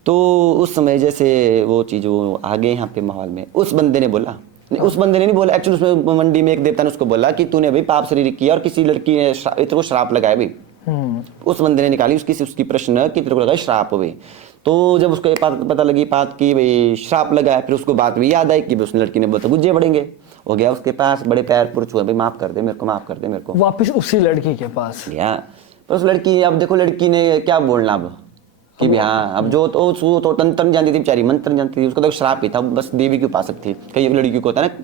तो उस समय जैसे वो चीज़ वो आ गए यहाँ पे माहौल में, उस बंदे ने बोला, नहीं उस बंदे ने नहीं बोला एक्चुअली, उसमें मंडी में एक देवता ने उसको बोला कि तूने भाई पाप शरीर किया और किसी लड़की ने तेरे को श्राप लगाया भाई। उस बंदे ने निकाली उसकी प्रश्न कि तेरे को लगा श्राप हुए। तो जब उसको पता लगी बात की भाई श्राप लगा है, फिर उसको बात भी याद आई कि उस लड़की ने बोला गुज्जे बढ़ेंगे, हो गया उसके पास, बड़े पैर पुर छुए, भाई माफ कर दे मेरे को, माफ कर दे मेरे को, वापस उसी लड़की के पास गया। पर उस लड़की, अब देखो लड़की ने क्या बोलना अब कि भी हाँ, अब जो तो तंत्र जानती थी बेचारी, मंत्र जानती थी, उसको तो श्राप ही था, बस देवी की उपासक थी। कई लड़की को होता है ना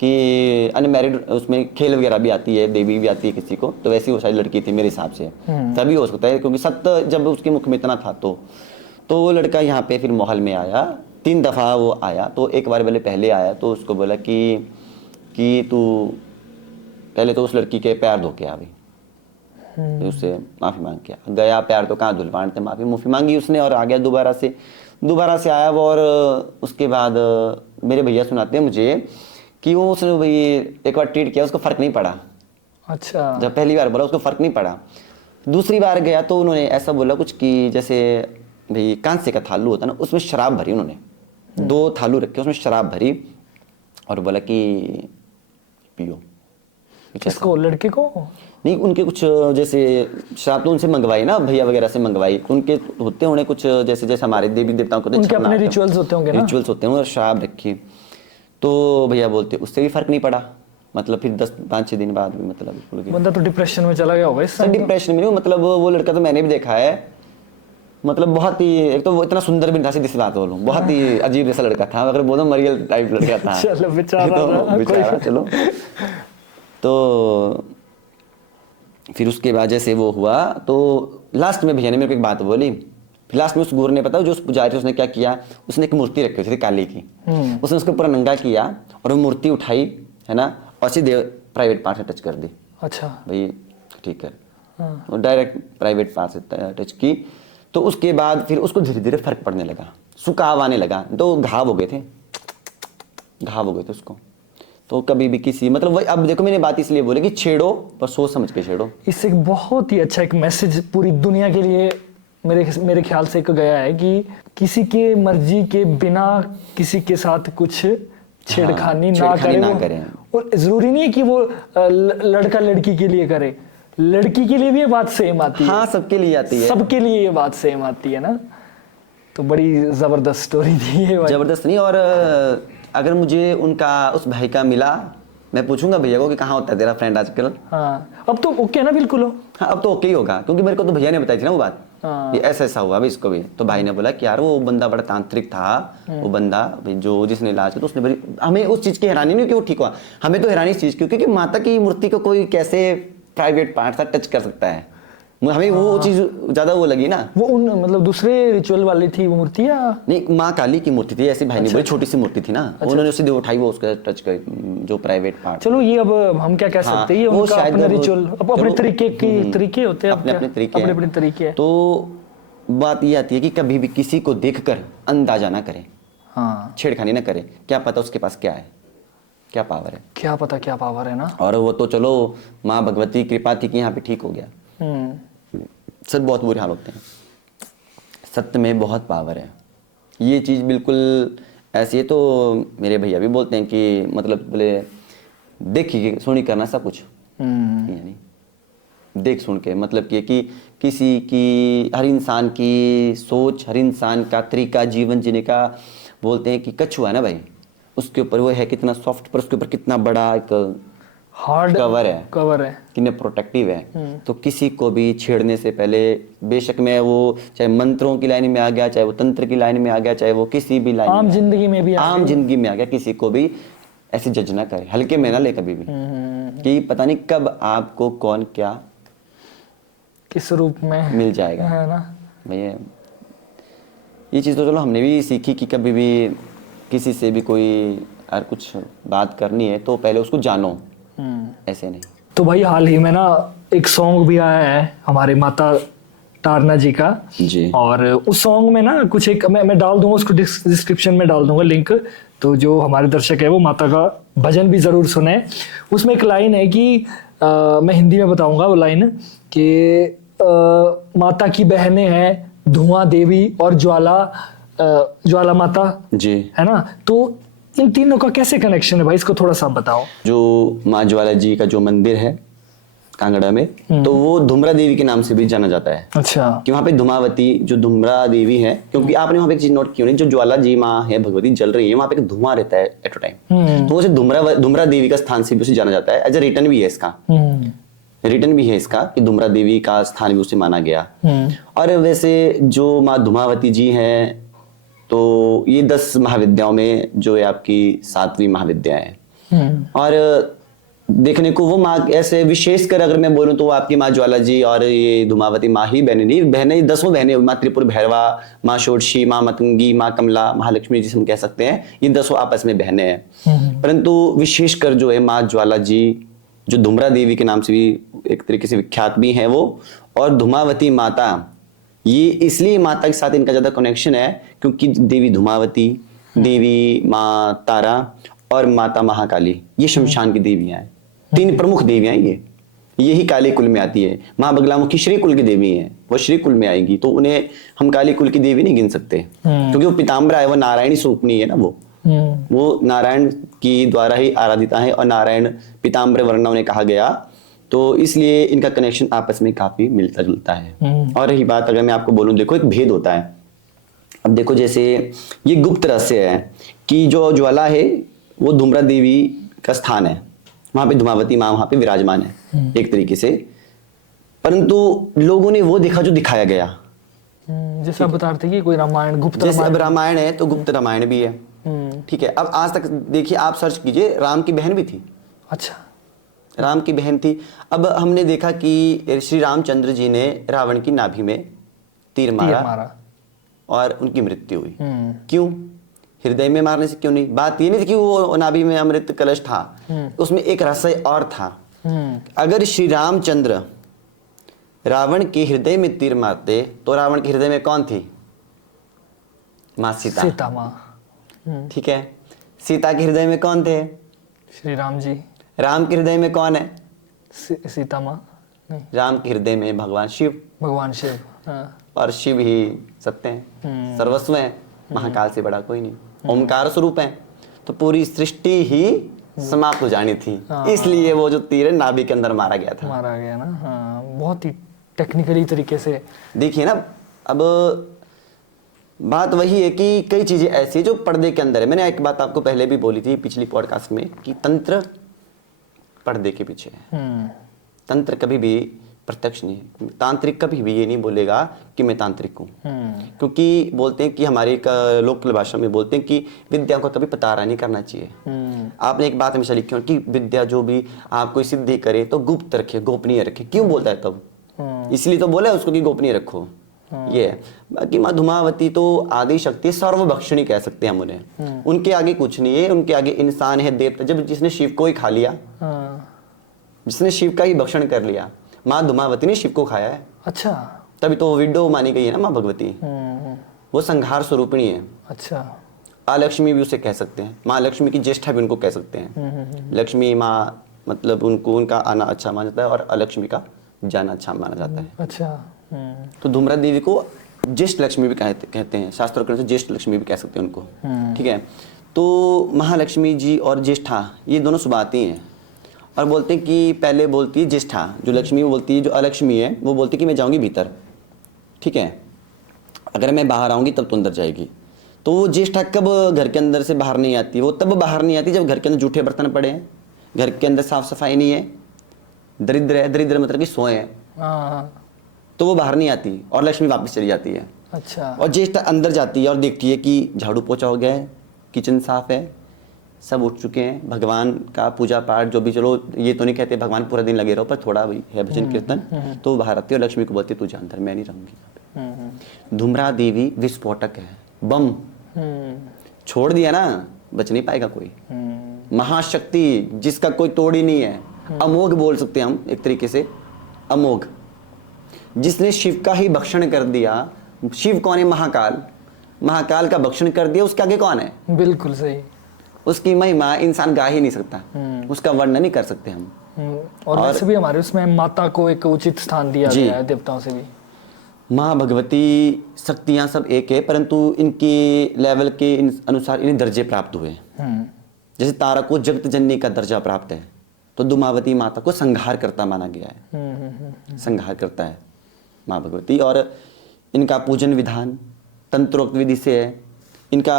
कि अनमैरिड उसमें खेल वगैरह भी आती है, देवी भी आती है किसी को, तो वैसी वो शायद लड़की थी मेरे हिसाब से, तभी हो सकता है, क्योंकि सत्य जब उसके मुख में इतना था तो वो लड़का यहाँ पे फिर माहौल में आया, 3 दफ़ा वो आया। तो एक बार पहले आया तो उसको बोला कि तू पहले तो उस लड़की के पैर धो के आ भाई, फिर उससे माफ़ी मांग के गया, पैर तो कहाँ धुलवाने थे, माफ़ी मांगी उसने और आ गया दोबारा से आया वो। और उसके बाद मेरे भैया सुनाते हैं मुझे कि वो उसने भाई एक बार ट्रीट किया, उसको फ़र्क नहीं पड़ा। अच्छा। जब पहली बार बोला उसको फ़र्क नहीं पड़ा, दूसरी बार गया तो उन्होंने ऐसा बोला कुछ कि जैसे भाई कांसे का थालू होता है ना, उसमें शराब भरी, उन्होंने 2 थालू रखे उसमें शराब भरी और बोला कि पियो। किसको, लड़के को? नहीं, उनके कुछ जैसे शराब तो उनसे मंगवाई ना, भैया वगैरह से मंगवाई, उनके होते होंगे कुछ जैसे हमारे देवी देवताओं को उनके अपने रिचुअल्स होते होंगे ना, रिचुअल्स होते हैं, और शराब रखी। तो भैया बोलते उससे भी फर्क नहीं पड़ा, मतलब फिर 5-6 दिन बाद भी मतलब भूल गया। बंदा तो डिप्रेशन में चला गया होगा इस समय। डिप्रेशन में नहीं, मतलब वो लड़का तो मैंने भी देखा है, मतलब बहुत ही, एक तो वो इतना सुंदर भी नहीं था, सीधी सी बात बोलूं, बहुत ही अजीब जैसा लड़का था, अगर बोलो मरियल टाइप लड़का था। चलो बेचारा तो बेचारा चलो। तो फिर उसके बाद जैसे वो हुआ तो लास्ट में भैया ने मेरे को एक बात बोली, फिर लास्ट में उस गुरु ने पता जो उस पुजारी उसने क्या किया, उसने एक मूर्ति रखी हुई थी काली की, उसने उसको पूरा नंगा किया और वो मूर्ति उठाई है ना, और सीधे प्राइवेट पार्ट से टच कर दी। अच्छा भाई ठीक है, और डायरेक्ट प्राइवेट पार्ट से टच की। तो उसके बाद फिर उसको धीरे धीरे फर्क पड़ने लगा, सुकाव आने लगा, तो घाव हो गए थे उसको। तो कभी भी किसी, मतलब वही, अब देखो मैंने बात इसलिए बोली कि छेड़ो पर सोच समझ के छेड़ो। इससे एक बहुत ही अच्छा एक मैसेज पूरी दुनिया के लिए मेरे ख्याल से एक गया है कि किसी के मर्जी के बिना किसी के साथ कुछ छेड़खानी ना करें। और जरूरी नहीं है कि वो लड़का लड़की के लिए करे, लड़की के लिए भी ये बात सेम आती है। हाँ, सबके लिए आती है, सबके लिए ये बात सेम आती है ना। तो बड़ी जबरदस्त स्टोरी थी ये। जबरदस्त नहीं, और अगर मुझे उनका उस भाई का मिला, मैं पूछूंगा भैया को कि कहाँ होता है तेरा फ्रेंड आजकल। हाँ अब तो ओके ना, बिल्कुल हो। हाँ अब तो ओके ही होगा, क्योंकि मेरे को तो भैया ने बताई थी ना वो बात, ये ऐसा हुआ भाई इसको भी। तो भाई ने बोला कि यार वो बंदा बड़ा तांत्रिक था, वो बंदा जो जिसने इलाज किया, तो उसने बड़ी, हमें उस चीज़ की हैरानी नहीं कि वो ठीक हुआ, हमें तो हैरानी इस चीज़ की, क्योंकि माता की मूर्ति को कोई कैसे प्राइवेट पार्ट से टच कर सकता है, हमें वो चीज़ ज़्यादा वो लगी ना। वो उन मतलब दूसरे रिचुअल वाली थी वो मूर्ति या नहीं, माँ काली की मूर्ति थी, ऐसी भाई ने बोली, छोटी सी मूर्ति थी ना, उन्होंने उसे उठाई, वो उसका टच कर जो प्राइवेट पार्ट। चलो ये अब हम क्या कह सकते हैं, ये उनका अपना रिचुअल, अपने तरीके होते हैं, अपने तरीके। तो बात ये आती है कि कभी भी किसी को देखकर अंदाजा ना करें, हाँ, छेड़खानी ना करें, क्या पता उसके पास क्या है, क्या पावर है, क्या पता क्या पावर है ना। और वो तो चलो माँ भगवती कृपा थी कि यहाँ पे ठीक हो गया। सच बहुत बुरे हाल होते हैं, सत्य में बहुत पावर है, ये चीज़ बिल्कुल ऐसी है। तो मेरे भैया भी बोलते हैं कि मतलब बोले देखिए सुनी करना सब कुछ, यानी देख सुन के, मतलब कि किसी की, हर इंसान की सोच, हर इंसान का तरीका जीवन जीने का, बोलते हैं कि कछुआ है ना भाई, उसके ऊपर वो है कितना सॉफ्ट, पर उसके ऊपर कितना बड़ा एक हार्ड कवर है, कवर है। कितने प्रोटेक्टिव है। तो किसी को भी छेड़ने से पहले, बेशक मैं वो चाहे मंत्रों की लाइन में आ गया, चाहे वो तंत्र की लाइन में आ गया, चाहे वो किसी भी लाइन आम में जिंदगी में भी आम जिंदगी में आ गया, किसी को भी ऐसे जज ना करे, हल्के में ना ले कभी भी, कि पता नहीं कब आपको कौन क्या किस रूप में मिल जाएगा। है ना। भैया ये चीज़ तो चलो हमने भी सीखी कि कभी भी किसी से भी कोई अगर कुछ बात करनी है तो पहले उसको जानो, ऐसे नहीं। तो भाई हाल ही में ना एक सॉन्ग भी आया है हमारे माता तारना जी का जी। और उस सॉन्ग में ना कुछ एक मैं डाल दूंगा उसको, डिस्क्रिप्शन में डाल दूंगा लिंक, तो जो हमारे दर्शक है वो माता का भजन भी जरूर सुने। उसमें एक लाइन है कि मैं हिंदी में बताऊंगा वो लाइन कि माता की बहनें हैं धुआं देवी और ज्वाला माता जी। है ना। तो इन तीनों का कैसे कनेक्शन है भाई, इसको थोड़ा सा बताओ। जो माँ ज्वाला जी का जो मंदिर है कांगड़ा में, तो वो धुमरा देवी के नाम से भी जाना जाता है। अच्छा। कि वहाँ पे धुमावती जो धुमरा देवी है, क्योंकि आपने वहाँ पे एक चीज नोट की होनी, जो ज्वाला जी माँ है भगवती जल रही है, वहाँ पे एक धुआं रहता है एट अ टाइम, तो उसे धुमरा देवी का स्थान से भी उसे जाना जाता है। एज ए रिटर्न भी है इसका, रिटर्न भी है इसका कि धुमरा देवी का स्थान भी उसे माना गया। और वैसे जो माँ धुमावती जी हैं, तो ये 10 महाविद्याओं में जो है आपकी 7वीं महाविद्या है। और देखने को वो माँ ऐसे विशेषकर अगर मैं बोलूं तो वो आपकी माँ ज्वाला जी और ये धुमावती माँ ही बहनें नहीं, बहनें 10 बहनें, माँ त्रिपुर भैरवा, माँ षोडशी, माँ मतंगी, माँ कमला, महालक्ष्मी जी हम कह सकते हैं, ये 10 आपस में बहनें हैं। परंतु विशेषकर जो है माँ ज्वाला जी जो धुमरा देवी के नाम से भी एक तरीके से विख्यात भी है वो, और धुमावती माता, ये इसलिए माता के साथ इनका ज्यादा कनेक्शन है क्योंकि देवी धुमावती, देवी माँ तारा और माता महाकाली ये शमशान की देवियां हैं। 3 प्रमुख देवियां हैं यही काली कुल में आती है। माँ बगलामुखी श्री कुल की देवी हैं, वो श्री कुल में आएंगी, तो उन्हें हम काली कुल की देवी नहीं गिन सकते क्योंकि वो पीताम्बरा है, वो नारायणी स्वरूपणी है ना, वो नारायण की द्वारा ही आराधिता है और नारायण पीताम्बर वर्ण उन्हें कहा गया, तो इसलिए इनका कनेक्शन आपस में काफी मिलता जुलता है। और रही बात अगर मैं आपको बोलूं, देखो एक भेद होता है। अब देखो जैसे ये गुप्त रहस्य है कि जो ज्वाला है वो धुमरा देवी का स्थान है, वहां पे धुमावती माँ वहां पे विराजमान है एक तरीके से, परंतु लोगों ने वो देखा जो दिखाया गया। जैसे आप बता रहे थे कि कोई रामायण गुप्त जैसे अब रामायण है तो गुप्त रामायण भी है, ठीक है। अब आज तक देखिए, आप सर्च कीजिए, राम की बहन भी थी। अच्छा। राम की बहन थी। अब हमने देखा कि श्री रामचंद्र जी ने रावण की नाभि में तीर मारा और उनकी मृत्यु हुई। क्यों? हृदय में मारने से क्यों नहीं? बात ये नहीं थी कि वो नाभि में अमृत कलश था, उसमें एक रहस्य और था। अगर श्री रामचंद्र रावण के हृदय में तीर मारते तो रावण के हृदय में कौन थी? माँ सीता माँ, ठीक है। सीता के हृदय में कौन थे? श्री राम जी। राम के हृदय में कौन है? सीता माँ नहीं, राम के हृदय में भगवान शिव, भगवान शिव। हाँ। और शिव ही सत्य हैं, सर्वस्व हैं, महाकाल से बड़ा कोई नहीं, ओमकार स्वरूप हैं। तो पूरी सृष्टि ही समाप्त हो जानी थी, इसलिए वो जो तीर नाभि के अंदर मारा गया था। मारा गया ना। हाँ, बहुत ही टेक्निकली तरीके से देखिए ना। अब बात वही है कि कई चीजें ऐसी जो पर्दे के अंदर है। मैंने एक बात आपको पहले भी बोली थी पिछली पॉडकास्ट में कि तंत्र पर्दे के पीछे है। तंत्र कभी भी प्रत्यक्ष नहीं है। तांत्रिक कभी भी ये नहीं बोलेगा कि मैं तांत्रिक हूँ, क्योंकि बोलते हैं कि हमारी लोकल भाषा में बोलते हैं कि विद्या को कभी पतारा नहीं करना चाहिए। आपने एक बात हमेशा लिखी हो कि विद्या जो भी आप कोई सिद्धि करे तो गुप्त रखे, गोपनीय रखे। क्यों बोलता है तब? इसलिए तो बोला उसको कि गोपनीय रखो। ये है। बाकी माँ धुमावती तो आदि शक्ति, सर्वभक्षणी कह सकते हैं हम उन्हें। उनके आगे कुछ नहीं है, उनके आगे इंसान है, देवता। जब जिसने शिव को ही खा लिया, जिसने शिव का ही भक्षण कर लिया, माँ धुमावती ने शिव को खाया है। अच्छा। तभी तो विडो मानी गई है ना माँ भगवती। वो संहार स्वरूपणी है। अच्छा। लक्ष्मी भी उसे कह सकते हैं, माँ लक्ष्मी की ज्येष्ठा भी उनको कह सकते हैं। लक्ष्मी माँ मतलब उनको, उनका आना अच्छा माना जाता है और अलक्ष्मी का जाना अच्छा माना जाता है। अच्छा। तो धूमरा देवी को ज्येष्ठ लक्ष्मी भी कहते हैं, शास्त्रों के अनुसार ज्येष्ठ लक्ष्मी भी कह सकते हैं उनको, ठीक है। तो महालक्ष्मी जी और ज्येष्ठा ये दोनों सुबाती हैं और बोलते हैं कि पहले बोलती है ज्येष्ठा, जो लक्ष्मी वो बोलती है, जो अलक्ष्मी है वो बोलती है कि मैं जाऊंगी भीतर, ठीक है, अगर मैं बाहर आऊंगी तब तो अंदर जाएगी। तो वो ज्येष्ठा कब घर के अंदर से बाहर नहीं आती? वो तब बाहर नहीं आती जब घर के अंदर जूठे बर्तन पड़े हैं, घर के अंदर साफ सफाई नहीं है, दरिद्र है, दरिद्र मतलब कि सोए हैं, हाँ, तो वो बाहर नहीं आती और लक्ष्मी वापस चली जाती है। अच्छा, और ज्येष्ठा अंदर जाती है और देखती है कि झाड़ू पोछा हो गया है, किचन साफ है, सब उठ चुके हैं, भगवान का पूजा पाठ जो भी, चलो ये तो नहीं कहते भगवान पूरा दिन लगे रहो, पर थोड़ा भी है भजन कीर्तन, तो वो बाहर आती है और लक्ष्मी को बोलती है तुझे अंदर, मैं नहीं रहूंगी यहाँ पे। धूम्रा देवी विस्फोटक है, बम छोड़ दिया ना, बच नहीं पाएगा कोई। महाशक्ति जिसका कोई तोड़ ही नहीं है, अमोघ बोल सकते हैं हम एक तरीके से, अमोघ, जिसने शिव का ही भक्षण कर दिया। शिव कौन है? महाकाल, महाकाल का भक्षण कर दिया, उसके आगे कौन है? बिल्कुल सही। उसकी महिमा इंसान गा ही नहीं सकता, उसका वर्णन नहीं कर सकते हम। और वैसे भी हमारे उसमें माता को एक उचित स्थान दिया जी। गया है देवताओं से भी। माँ भगवती शक्तियाँ सब एक है, परंतु इनके लेवल के अनुसार इन्हें दर्जे प्राप्त हुए। जैसे तारा को जगत जननी का दर्जा प्राप्त है, तो दुमावती माता को संहार करता माना गया है, संहार करता है माँ भगवती। और इनका पूजन विधान तंत्रोक्त विधि से है, इनका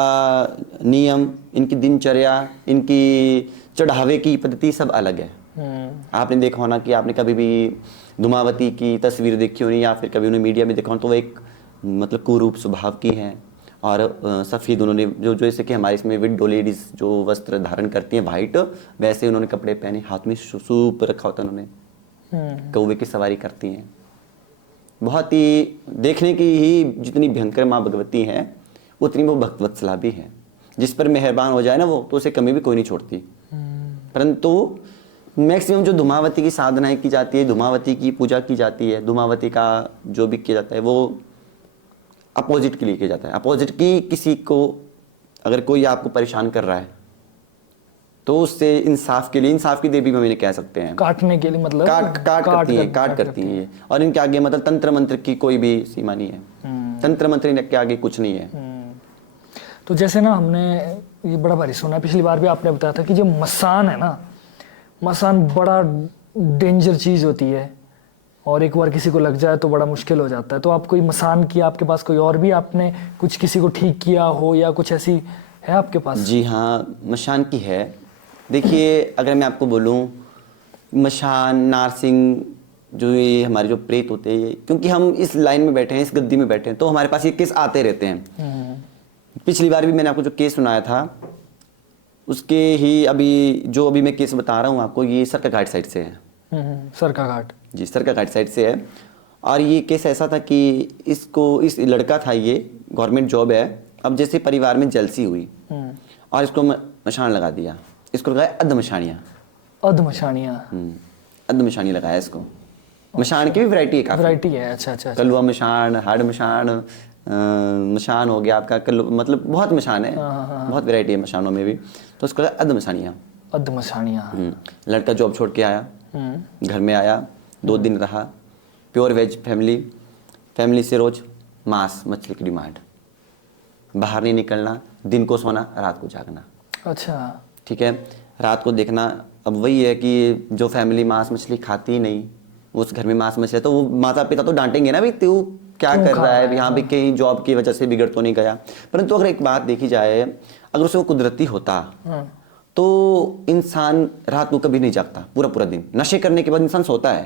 नियम, इनकी दिनचर्या, इनकी चढ़ावे की पद्धति सब अलग है। आपने देखा होना कि आपने कभी भी धुमावती की तस्वीर देखी होनी, या फिर कभी उन्हें मीडिया में देखा हो, तो वो एक मतलब कुरूप स्वभाव की हैं, और सफ़ेद उन्होंने जो जैसे कि हमारे इसमें विडो लेडीज़ जो वस्त्र धारण करती हैं वाइट, वैसे उन्होंने कपड़े पहने, हाथ में सूप रखा होता है उन्होंने, कौवे की सवारी करती हैं। बहुत ही देखने की ही जितनी भयंकर माँ भगवती हैं, उतनी वो भक्तवत्सला भी है। जिस पर मेहरबान हो जाए ना वो, तो उसे कमी भी कोई नहीं छोड़ती। परंतु मैक्सिमम जो धुमावती की साधनाएं की जाती है, धुमावती की पूजा की जाती है, धुमावती का जो भी किया जाता है, वो अपोजिट के लिए किया जाता है। अपोजिट की किसी को अगर कोई आपको परेशान कर रहा है, तो उससे इंसाफ के लिए, इंसाफ की देवी भी कह सकते हैं, काटने के लिए, मतलब काट करती हैं ये। और इनके आगे मतलब तंत्र मंत्र की कोई भी सीमा नहीं है, तंत्र मंत्र के आगे कुछ नहीं है। तो जैसे ना हमने ये बड़ा भारी सुना है, पिछली बार भी आपने बताया था कि जो मसान है ना, मसान बड़ा डेंजर चीज़ होती है, और एक बार किसी को लग जाए तो बड़ा मुश्किल हो जाता है। तो आप कोई मसान की, आपके पास कोई और भी आपने कुछ किसी को ठीक किया हो, या कुछ ऐसी है आपके पास? जी हाँ, मशान की है। देखिए अगर मैं आपको बोलूँ, मशान, नारसिंह, जो ये हमारे जो प्रेत होते हैं, क्योंकि हम इस लाइन में बैठे हैं, इस गद्दी में बैठे हैं, तो हमारे पास ये केस आते रहते हैं। पिछली बार भी मैंने आपको जो केस सुनाया था, उसके ही अभी मैं केस बता रहा हूँ आपको, ये सरका घाट साइड से है। सरका घाट? जी, सरका घाट साइड से है। और ये केस ऐसा था कि इस लड़का था, ये गवर्नमेंट जॉब है, अब जैसे परिवार में जलसी हुई और इसको मशान लगा दिया, इसको लगाया अधमशानियाँ। अधमशानियाँ? अधमशानी लगाया इसको। मशान की भी वैरायटी है, काफी वैरायटी है। अच्छा अच्छा। कलवा मशान, हाड़ मशान, मशान हो गया आपका, मतलब बहुत मशान है, बहुत वैरायटी है मशानों में भी। तो उसको अधमशानियाँ। अधमशानियाँ। लड़का जॉब छोड़ के आया, घर में आया, 2 दिन रहा, प्योर वेज फैमिली से रोज मांस मछली की डिमांड, बाहर नहीं निकलना, दिन को सोना, रात को जागना। अच्छा, ठीक है, रात को देखना। अब वही है कि जो फैमिली मांस मछली खाती ही नहीं, उस घर में मांस मछली, तो वो माता पिता तो डांटेंगे ना, भाई तू क्या कर रहा है, यहाँ भी कहीं जॉब की वजह से बिगड़ तो नहीं गया। परंतु अगर एक बात देखी जाए, अगर उसे वो कुदरती होता तो इंसान रात को कभी नहीं जागता, पूरा दिन। नशे करने के बाद इंसान सोता है,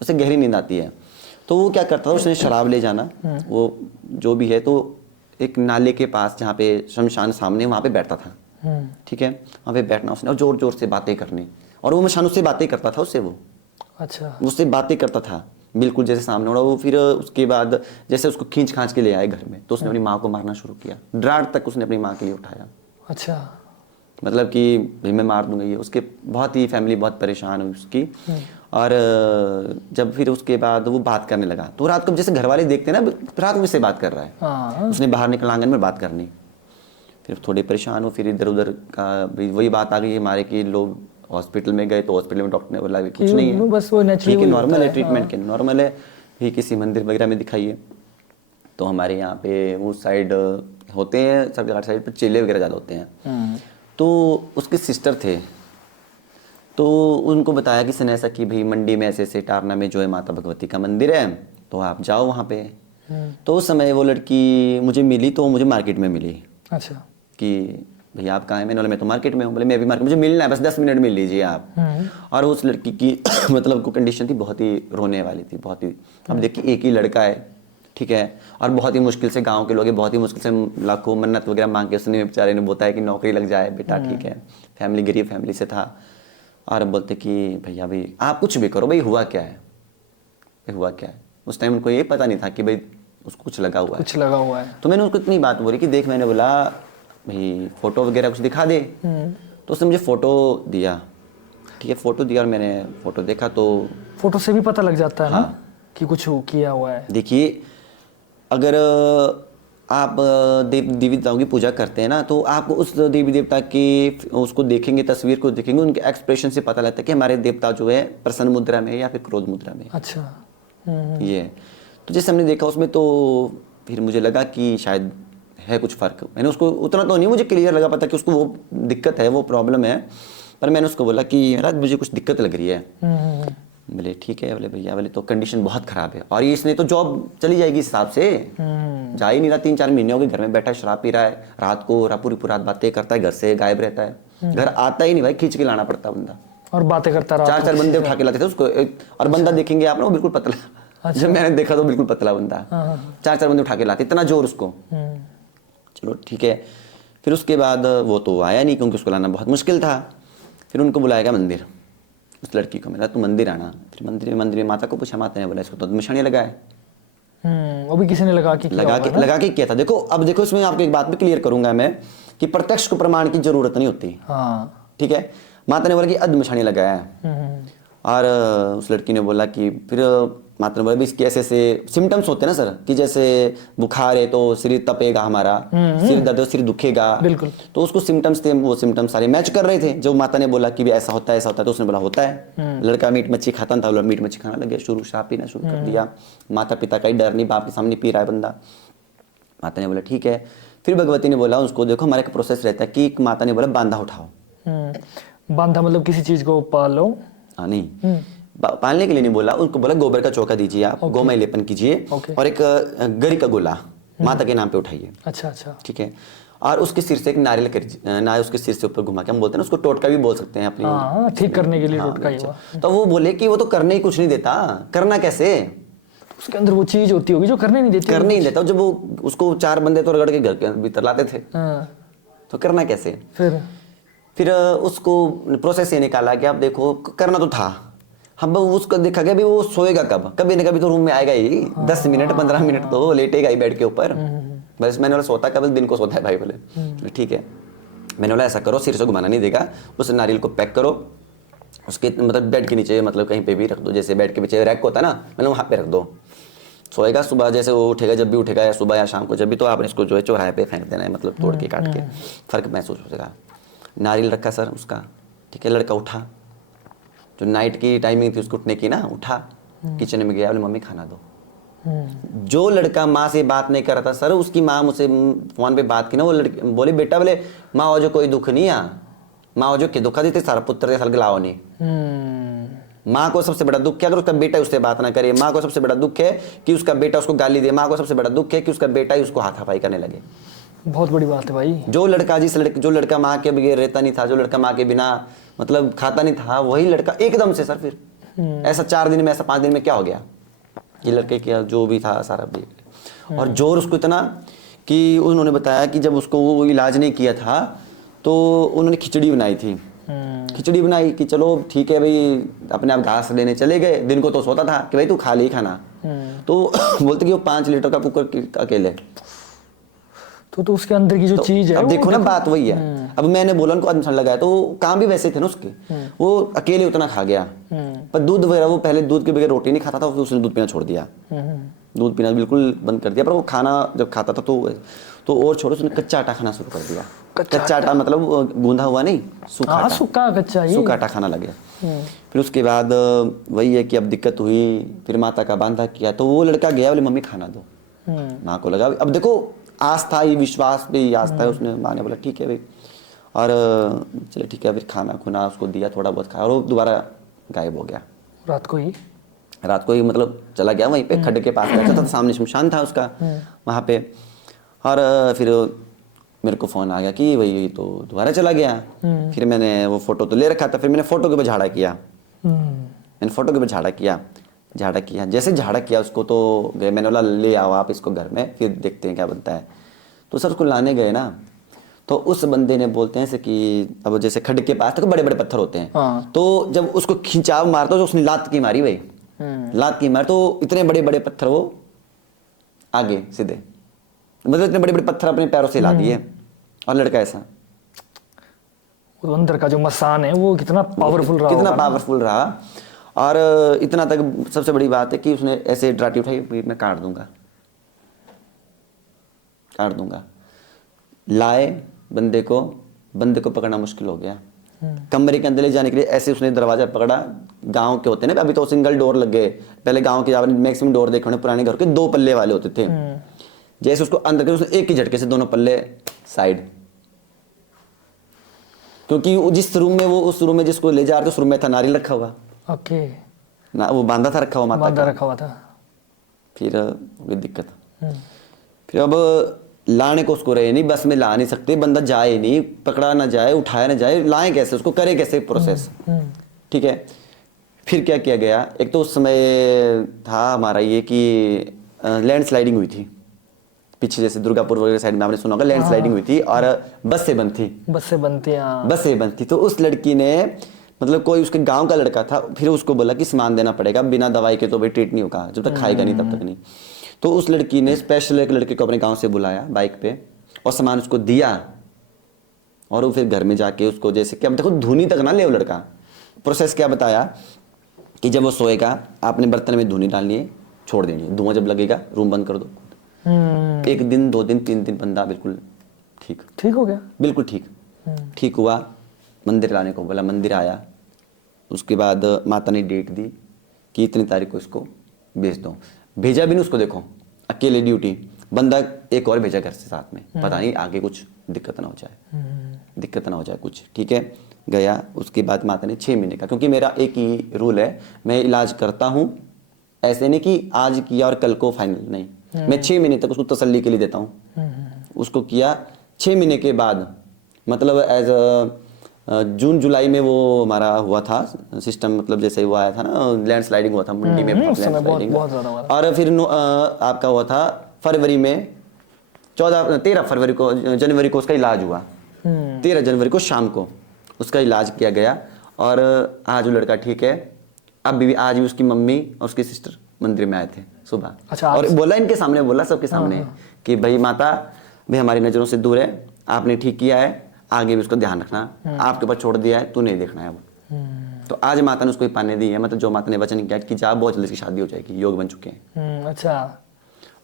उसे गहरी नींद आती है। तो वो क्या करता था, उसने शराब ले जाना, वो जो भी है, तो एक नाले के पास जहाँ पे शमशान सामने, वहाँ पे बैठता था। ठीक है, वहाँ पे बैठना उसने, और जोर जोर से बातें करनी, और वो मशान उससे बातें करता था, उससे वो अच्छा उससे बातें करता था बिल्कुल जैसे सामने। और वो फिर उसके बाद जैसे उसको खींच खांच के ले आए घर में, तो उसने अपनी माँ को मारना शुरू किया, ड्राट तक उसने अपनी माँ के लिए उठाया। अच्छा, मतलब कि भाई मैं मार दूंगा ये। उसके बहुत ही फैमिली बहुत परेशान हुई उसकी। और जब फिर उसके बाद वो बात करने लगा, तो रात को जैसे घर वाले देखते हैं ना, रात में से बात कर रहा है, उसने बाहर निकल आंगन में बात करनी। फिर थोड़े परेशान हो, फिर इधर उधर का वही बात आ गई हमारे कि लोग हॉस्पिटल में गए, तो हॉस्पिटल में डॉक्टर ने बोला कि कुछ नहीं है, बस वो ठीक है, नॉर्मल है, ट्रीटमेंट के नॉर्मल है, भी किसी मंदिर वगैरह में दिखाइए। तो हमारे यहाँ पे उस साइड होते हैं, सरकार साइड पर चेले वगैरह ज़्यादा होते हैं। तो उसके सिस्टर थे, तो उनको बताया कि सन ऐसा कि भाई मंडी में ऐसे टारना में जो है माता भगवती का मंदिर है, तो आप जाओ वहाँ पे। तो उस समय वो लड़की मुझे मिली, तो मुझे मार्केट में मिली। अच्छा, कि भैया आप कहाँ हैं? मैंने बोला मैं तो मार्केट में हूँ। बोले मैं भी मार्केट, मुझे मिलना है, बस 10 मिनट मिल लीजिए आप। और उस लड़की की मतलब को कंडीशन थी बहुत ही रोने वाली थी, बहुत ही। अब देखिए एक ही लड़का है, ठीक है, और बहुत ही मुश्किल से गांव के लोग बहुत ही मुश्किल से लाखों मन्नत वगैरह मांग के उसने बेचारे ने बताया कि नौकरी लग जाए बेटा, ठीक है, फैमिली गरीब फैमिली से था। और बोलते कि भैया भाई आप कुछ भी करो, भाई हुआ क्या है, भाई हुआ क्या है। उस टाइम उनको ये पता नहीं था कि भाई उसको कुछ लगा हुआ है, कुछ लगा हुआ है। तो मैंने उसको इतनी बात बोली कि देख, मैंने बोला भाई फोटो वगैरह कुछ दिखा दे। तो उसने मुझे फोटो दिया, ठीक है, फोटो दिया और मैंने फोटो देखा तो फोटो से भी पता लग जाता है ना हाँ। कि कुछ किया हुआ है। देखिए अगर आप देवी देवताओं की पूजा करते हैं ना, तो आप उस देवी देवता की उसको देखेंगे, तस्वीर को देखेंगे, उनके एक्सप्रेशन से पता लगता है कि हमारे देवता जो है प्रसन्न मुद्रा में है या फिर क्रोध मुद्रा में। अच्छा। ये तो जैसे हमने देखा उसमें, तो फिर मुझे लगा कि शायद है कुछ फ़र्क। मैंने उसको उतना तो नहीं, मुझे क्लियर लगा पता कि उसको वो दिक्कत है, वो प्रॉब्लम है, पर मैंने उसको बोला कि यार मुझे कुछ दिक्कत लग रही है। बोले ठीक है, बोले भैया बोले तो कंडीशन बहुत ख़राब है और ये इसने तो जॉब चली जाएगी इस हिसाब से, जा ही नहीं रहा, 3-4 महीने हो गए घर में बैठा शराब पी रहा है, रात को पूरी रात बातें करता है, घर से गायब रहता है, घर आता ही नहीं भाई, खींच के लाना पड़ता बंदा, और बातें करता रहा। 4-4 बंदे उठा के लाते थे उसको। और बंदा देखेंगे आप ना, वो बिल्कुल पतला, अच्छा। जब मैंने देखा तो बिल्कुल पतला बंदा, 4-4 बंदे उठा के लाते, इतना जोर उसको। चलो ठीक है, फिर उसके बाद वो तो आया नहीं क्योंकि उसको लाना बहुत मुश्किल था। फिर उनको बुलाया गया मंदिर, उस लड़की को मिला, तू मंदिर आना। फिर मंदिर में माता को पूछा, माता ने बोला इसको तो निशानी लगा है। वो भी किसी ने लगा के किया था। देखो अब देखो इसमें आपको एक बात भी क्लियर करूंगा मैं कि प्रत्यक्ष को प्रमाण की जरूरत नहीं होती। हाँ। ठीक है, माता ने बोला कि निशानी लगाया है। और उस लड़की ने बोला कि फिर माता ने बोला भी इसके ऐसे सिम्टम्स होते हैं ना सर, कि जैसे बुखार है तो सिर तपेगा हमारा, सिर दर्द सिर दुखेगा, बिल्कुल। तो उसको सिम्टम्स थे, वो सिम्टम्स सारे मैच कर रहे थे। जो माता ने बोला कि भी ऐसा होता है ऐसा होता है, तो उसने बोला होता है। लड़का मीट मच्छी खाता था, मीट मच्छी खाना लग गया, शराब पीना शुरू कर दिया। माता पिता का ही डर नहीं, बाप के सामने पी रहा है बंदा। माता ने बोला ठीक है। फिर भगवती ने बोला उसको, देखो हमारा एक प्रोसेस रहता है कि माता ने बोला बांधा उठाओ। बांधा मतलब किसी चीज को पालो? हाँ नहीं, पालने के लिए नहीं बोला, उनको बोला गोबर का चौका दीजिए आप, गोमय लेपन कीजिए, और एक गरी का गोला माता के नाम पे उठाइए। अच्छा अच्छा, ठीक है, और उसके सिर से एक नारियल उसके सिर से ऊपर घुमा के, हम बोलते हैं ना उसको टोटका भी बोल सकते हैं अपनी, हाँ, ठीक करने के लिए टोटका ही हुआ। तो वो बोले कि वो तो करने ही कुछ नहीं देता, करना कैसे, उसके अंदर वो चीज होती होगी जो करने नहीं देती, करने नहीं देता। जब वो उसको 4 बंदे तो रगड़ के घर के भीतर लाते थे, तो करना कैसे। फिर उसको प्रोसेस ये निकाला कि आप देखो करना तो था, हम उसको देखा गया भी वो सोएगा कब, कभी ना कभी तो रूम में आएगा ही, 10 मिनट 15 मिनट तो लेटेगा ही बेड के ऊपर। बस मैंने बोला सोता कब, दिन को सोता है भाई। बोले ठीक है। मैंने बोला ऐसा करो, सिर से घुमाना नहीं देगा, उस नारियल को पैक करो, उसके मतलब बेड के नीचे, मतलब कहीं पे भी रख दो, जैसे बेड के पीछे रैक होता है ना, मैंने वहाँ पे रख दो। सोएगा, सुबह जैसे वो उठेगा, जब भी उठेगा या सुबह या शाम को जब भी, तो आपने इसको जो है चौराहे पे फेंक देना है, मतलब तोड़ के काट के, फर्क महसूस हो जाएगा। नारियल रखा सर उसका, ठीक है। लड़का उठा, जो नाइट की टाइमिंग थी उसको उठने की ना, उठा, किचन में गया, बोले मम्मी खाना दो। जो लड़का माँ से बात नहीं कर रहा था सर, उसकी माँ मुझसे फोन पे बात की ना, वो लड़की बोली बेटा बोले माँ हो जो कोई दुख नहीं आ, माँ हो जो के दुखा देते सारा पुत्र के साल गलाओ नहीं। माँ को सबसे बड़ा दुख है अगर उसका बेटा उससे बात ना करे, माँ को सबसे बड़ा दुख है कि उसका बेटा उसको गाली दे, माँ को सबसे बड़ा दुख है कि उसका बेटा ही उसको हाथापाई करने लगे। बहुत बड़ी बात है भाई। जो लड़का जो लड़का माँ के बगैर रहता नहीं था, जो लड़का माँ के बिना मतलब खाता नहीं था, वही लड़का एकदम से सर फिर ऐसा 4 दिन में, ऐसा 5 दिन में क्या हो गया, ये लड़के का जो भी था सारा भी। और जोर उसको इतना कि उन्होंने बताया कि जब उसको वो इलाज नहीं किया था तो उन्होंने खिचड़ी बनाई थी। खिचड़ी बनाई कि चलो ठीक है भाई, अपने आप घास लेने चले गए, दिन को तो सोता था कि भाई तू खा ले खाना, तो बोलते कि वो 5 लीटर का कुकर अकेले, तो उसके अंदर की जो चीज है, अब देखो ना बात वही है। अब मैंने बोला उनको निशान लगाया, तो वो काम भी वैसे थे ना उसके, वो अकेले उतना खा गया। पर दूध वगैरह, वो पहले दूध के बगैर रोटी नहीं खाता था, उसने दूध पीना छोड़ दिया, दूध पीना बिल्कुल बंद कर दिया। पर वो खाना जब खाता था तो और छोड़ो, उसने कच्चा आटा खाना शुरू कर दिया। कच्चा आटा मतलब गूंधा हुआ नहीं, सूखा आटा खाना लगे। फिर उसके बाद वही है कि अब दिक्कत हुई, फिर माता का बांधा किया, तो वो लड़का गया, बोले मम्मी खाना दो। माँ को लगा, अब देखो आस्था ही, विश्वास भी आस्था है, उसने माँ ने बोला ठीक है भाई, और चले ठीक है। फिर खाना खुना उसको दिया, थोड़ा बहुत खाया, और वो दोबारा गायब हो गया। रात को ही मतलब चला गया वहीं पे खड्डे के पास बैठा था, सामने शमशान था उसका वहाँ पे। और फिर मेरे को फ़ोन आ गया कि वही तो दोबारा चला गया। फिर मैंने वो फ़ोटो तो ले रखा था, फिर मैंने फ़ोटो के ऊपर झाड़ा किया। मैंने फ़ोटो के ऊपर झाड़ा किया जैसे झाड़ा किया उसको तो गए, मैंने बोला ले आओ आप इसको घर में, फिर देखते हैं क्या बनता है। तो सर उसको लाने गए ना, तो उस बंदे ने बोलते हैं कि अब जैसे खड्ड के पास तो बड़े बड़े पत्थर होते हैं। हाँ। तो जब उसको खिंचाव मारता तो उसने लात की मारी भाई, लात की मारी तो इतने बड़े बड़े पत्थर वो आगे सीधे, मतलब इतने बड़े बड़े पत्थर अपने पैरों से ला दिए। और लड़का ऐसा, वो अंदर का जो मसान है वो कितना पावरफुल रहा, कितना होगा ना? पावरफुल रहा। और इतना तक सबसे बड़ी बात है कि उसने ऐसे डराटी उठाई, भाई मैं काट दूंगा। लाए बंदे को पकड़ना मुश्किल हो गया। कमरे के अंदर ले जाने के लिए ऐसे उसने दरवाजा पकड़ा। गांव के होते हैं ना, अभी तो सिंगल डोर लग गए, पहले गांव के आपने मैक्सिमम डोर देखे होंगे पुराने घर के, 2 पल्ले वाले होते थे। जैसे उसको अंदर के उसने एक ही झटके से दोनों पल्ले साइड, क्योंकि जिस रूम में वो, उस रूम में जिसको ले जा रहे थे उस रूम में था नारियल रखा हुआ ओके, ना, वो बांधा था रखा हुआ माता बांधा का। रखा हुआ था। फिर कोई दिक्कत, फिर अब लाने को उसको रहे नहीं, बस में ला नहीं सकते, बंदा जाए नहीं, पकड़ा ना जाए, उठाया ना जाए, लाए कैसे उसको, करे कैसे प्रोसेस। ठीक है, फिर क्या किया गया, एक तो उस समय था हमारा ये कि लैंड स्लाइडिंग हुई थी पीछे, जैसे दुर्गापुर वगैरह साइड में आपने सुना होगा लैंड स्लाइडिंग हुई थी, और बस से बंद थी। बस से बनती है, हाँ। बस से बंद थी, तो उस लड़की ने, मतलब कोई उसके गांव का लड़का था, फिर उसको बोला कि सामान देना पड़ेगा, बिना दवाई के तो भाई ट्रीट नहीं होगा, जब तक खाएगा नहीं तब तक नहीं। तो उस लड़की ने स्पेशल एक लड़के को अपने गांव से बुलाया बाइक पे, और सामान उसको दिया, और वो फिर घर में जाके उसको, जैसे कि अब देखो धुनी तक ना ले वो लड़का, प्रोसेस क्या बताया कि जब वो सोएगा आपने बर्तन में धुनी डालनी है, छोड़ देनी है, धुआं जब लगेगा रूम बंद कर दो। 1 दिन 2 दिन 3 दिन बंदा बिल्कुल ठीक हो गया, बिल्कुल ठीक हुआ। मंदिर लाने को बोला, मंदिर आया, उसके बाद माता ने डेट दी कि इतनी तारीख को इसको भेज दो। भेजा भी नहीं उसको, देखो अकेले ड्यूटी, बंदा एक और भेजा घर से साथ में, पता नहीं आगे कुछ दिक्कत ना हो जाए कुछ। ठीक है, गया, उसके बाद माता ने 6 महीने का, क्योंकि मेरा एक ही रूल है, मैं इलाज करता हूँ, ऐसे नहीं कि आज किया और कल को फाइनल, नहीं, मैं 6 महीने तक उसको तसल्ली के लिए देता हूँ। उसको किया 6 महीने के बाद, मतलब एज जून जुलाई में वो हमारा हुआ था सिस्टम, मतलब जैसे वो आया था ना लैंड स्लाइडिंग हुआ था मुंडी में, बहुत लैंडस्लाइडिंग, और फिर आपका हुआ था फरवरी में 13 फरवरी को, जनवरी को उसका इलाज हुआ, 13 जनवरी को शाम को उसका इलाज किया गया, और आज वो लड़का ठीक है। अब भी आज भी उसकी मम्मी और उसकी सिस्टर मंदिर में आए थे सुबह। अच्छा, और बोला इनके सामने, बोला सबके सामने कि भाई माता भाई हमारी नज़रों से दूर है, आपने ठीक किया है, आगे भी उसका ध्यान रखना, आपके ऊपर छोड़ दिया है, तू नहीं देखना है अब। तो आज माता ने उसको पाने दी है, मतलब जो माता ने वचन किया कि जा बहुत जल्दी इसकी शादी हो जाएगी, योग बन चुके हैं। अच्छा,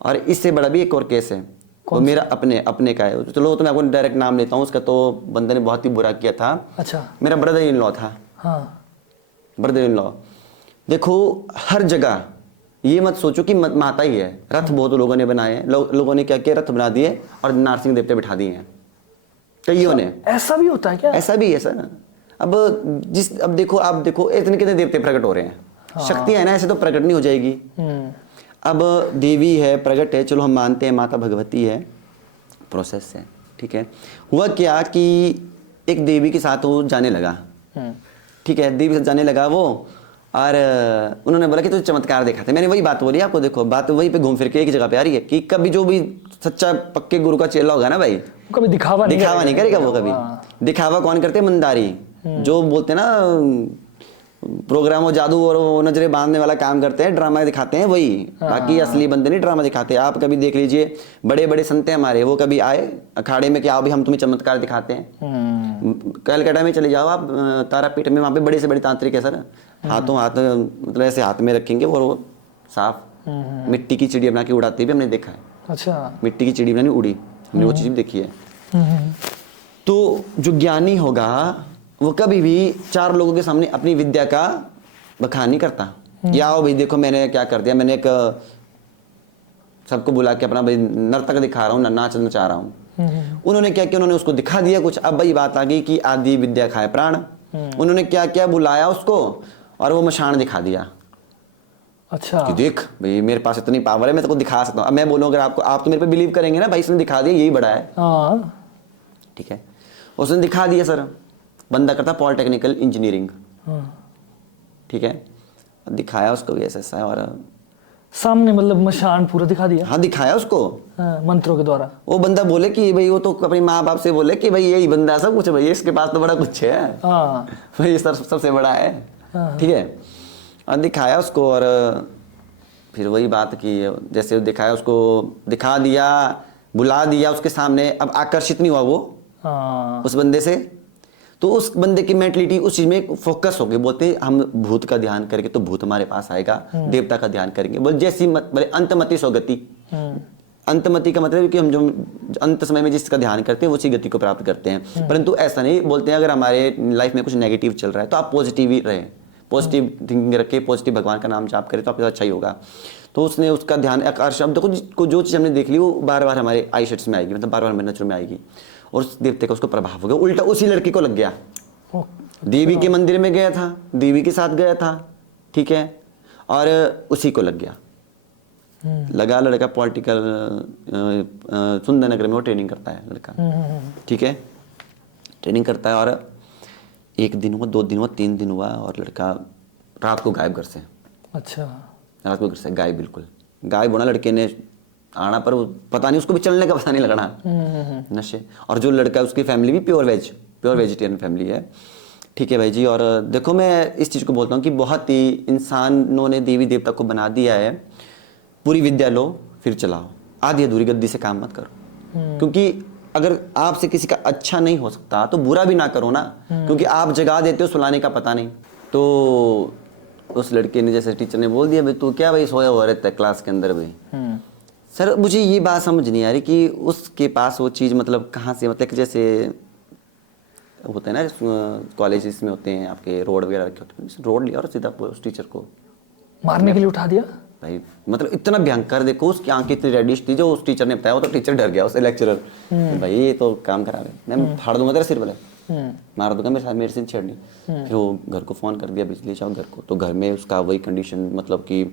और इससे बड़ा भी एक और केस है, वो मेरा अपने का है, चलो तो मैं आपको डायरेक्ट नाम लेता हूँ उसका, तो बंदे ने बहुत ही बुरा किया था। अच्छा, मेरा ब्रदर इन लॉ था। हाँ, ब्रदर इन लॉ, देखो हर जगह ये मत सोचो कि माता ही है, रथ बहुत लोगों ने बनाए हैं, लोगों ने क्या किया, रथ बना दिए और नारसिंह देवते बिठा दिए हैं कईयों ने। ऐसा भी होता है क्या? ऐसा भी है सर। अब अब देखो, आप देखो इतने कितने देवते प्रकट हो रहे हैं, शक्ति है ना, ऐसे तो प्रकट नहीं हो जाएगी। अब देवी है, प्रकट है, चलो हम मानते हैं माता भगवती है, प्रोसेस है, ठीक है। हुआ क्या कि एक देवी के साथ वो जाने लगा, ठीक है, देवी के साथ जाने लगा वो, और उन्होंने बोला कि तुझे चमत्कार दिखाते। मैंने वही बात बोली आपको, देखो बात वहीं पे घूम फिर के एक जगह पे आ रही है कि कभी जो भी सच्चा पक्के गुरु का चेला होगा ना भाई, कभी दिखावा नहीं करेगा वो, कभी दिखावा कौन करते हैं, मंदारी, जो बोलते हैं ना प्रोग्राम और जादू और वो नजरे बांधने वाला काम करते हैं, ड्रामा दिखाते हैं वही, बाकी असली बंदे नहीं ड्रामा दिखाते। आप कभी देख लीजिए, बड़े बड़े संत हैं हमारे, वो कभी आए अखाड़े में कि आओ भी हम तुम्हें चमत्कार दिखाते हैं। कलकत्ता में चले जाओ आप, तारापीठ में, वहाँ पे बड़े से बड़े तांत्रिक है सर, हाथों हाथ मतलब ऐसे हाथ में रखेंगे और वो साफ मिट्टी की चिड़िया बना के उड़ाते भी हमने देखा है। अच्छा, मिट्टी की चिड़िया बनानी उड़ी, हमने वो चीज भी देखी है। तो जो ज्ञानी होगा वो कभी भी 4 लोगों के सामने अपनी विद्या का बखान नहीं करता, या आओ भाई देखो मैंने क्या कर दिया, मैंने एक सबको बुला के अपना भाई नर्तक दिखा रहा हूँ, नाच नचा रहा हूँ। उन्होंने क्या किया, उन्होंने उसको दिखा दिया कुछ। अब भाई बात आ गई कि आदि विद्या खाए प्राण। उन्होंने क्या किया, बुलाया उसको और वो मशान दिखा दिया। अच्छा, कि देख भाई मेरे पास इतनी पावर है, मैं तेको दिखा सकता हूँ। अब मैं बोलूँ अगर आपको, आप तो मेरे पे बिलीव करेंगे ना, भाई इसने दिखा दिया, यही बड़ा है। ठीक है, उसने दिखा दिया सर, बंदा करता पॉलिटेक्निकल इंजीनियरिंग, ठीक है, दिखाया उसको भी ऐसा ऐसा है, और सामने मतलब मशान पूरा दिखा दिया। हाँ दिखाया उसको, मंत्रों के द्वारा। वो बंदा बोले कि भाई वो तो अपने माँ बाप से बोले कि भाई यही बंदा सब कुछ है भाई, इसके पास तो बड़ा कुछ है, हाँ भाई सर सबसे बड़ा है, ठीक है, और दिखाया उसको, और फिर वही बात की, जैसे दिखाया उसको, दिखा दिया, बुला दिया उसके सामने, अब आकर्षित नहीं हुआ वो हाँ उस बंदे से, तो उस बंदे की मेंटलिटी उस चीज में फोकस हो गई, बोलते हैं हम भूत का ध्यान करेंगे तो भूत हमारे पास आएगा, देवता का ध्यान करेंगे, बोले जैसी बोले अंतमति स्वगति, अंतमति का मतलब है कि हम जो अंत समय में जिसका ध्यान करते हैं उसी गति को प्राप्त करते हैं, परंतु ऐसा नहीं, बोलते हैं अगर हमारे लाइफ में कुछ नेगेटिव चल रहा है तो आप पॉजिटिव ही रहें, पॉजिटिव थिंकिंग रखे, पॉजिटिव भगवान का नाम जाप करें तो आपके साथ अच्छा ही होगा। तो उसने उसका ध्यान शब्द को जो चीज़ हमने देख ली वो बार बार हमारे आई शेड्स में आएगी, मतलब बार बार हमारे नजर में आएगी, और उस देवते का उसको प्रभाव हो गया, उल्टा उसी लड़की को लग गया, देवी के मंदिर में गया था, देवी के साथ गया था, ठीक है, और उसी को लग गया, लगा, लड़का पॉलिटिकल सुंदरनगर में वो ट्रेनिंग करता है लड़का, ठीक है, ट्रेनिंग करता है, और 1 दिन हुआ, 2 दिन हुआ, 3 दिन हुआ, और लड़का रात को गायब घर से, अच्छा, रात को घर से गायब, बिल्कुल गायब होना, लड़के ने आना पर पता नहीं, उसको भी चलने का पता नहीं लगना, नशे, और जो लड़का है उसकी फैमिली भी प्योर वेजिटेरियन फैमिली है, ठीक है भाई जी। और देखो मैं इस चीज़ को बोलता हूँ कि बहुत ही इंसानों ने देवी देवता को बना दिया है, पूरी विद्या लो फिर चलाओ, आधी अधूरी गद्दी से काम मत करो, क्योंकि अगर आपसे किसी का अच्छा नहीं हो सकता तो बुरा भी ना करो ना, क्योंकि आप जगा देते हो, सुलाने का पता नहीं। तो उस लड़के ने, जैसे टीचर ने बोल दिया भाई तू क्या भाई सोया हुआ रहता है क्लास के अंदर भाई, सर मुझे ये बात समझ नहीं आ रही कि उसके पास वो चीज़ मतलब कहाँ से, मतलब कि जैसे होते हैं ना कॉलेजेस में होते हैं आपके रोड वगैरह रखे होते हैं, रोड लिया और सीधा उस टीचर को मारने के लिए उठा दिया भाई, मतलब इतना भयंकर, देखो उसकी आंखें इतनी रेडिश थी, जो उस टीचर ने बताया वो तो टीचर डर गया, उसे लेक्चरर, भाई ये तो काम खराब है, मैं फाड़ दूंगा तेरा सिर, बोले मार दूंगा, मेरे से छेड़नी। फिर वो घर को फ़ोन कर दिया, बिजली जाओ घर को, तो घर में उसका वही कंडीशन, मतलब कि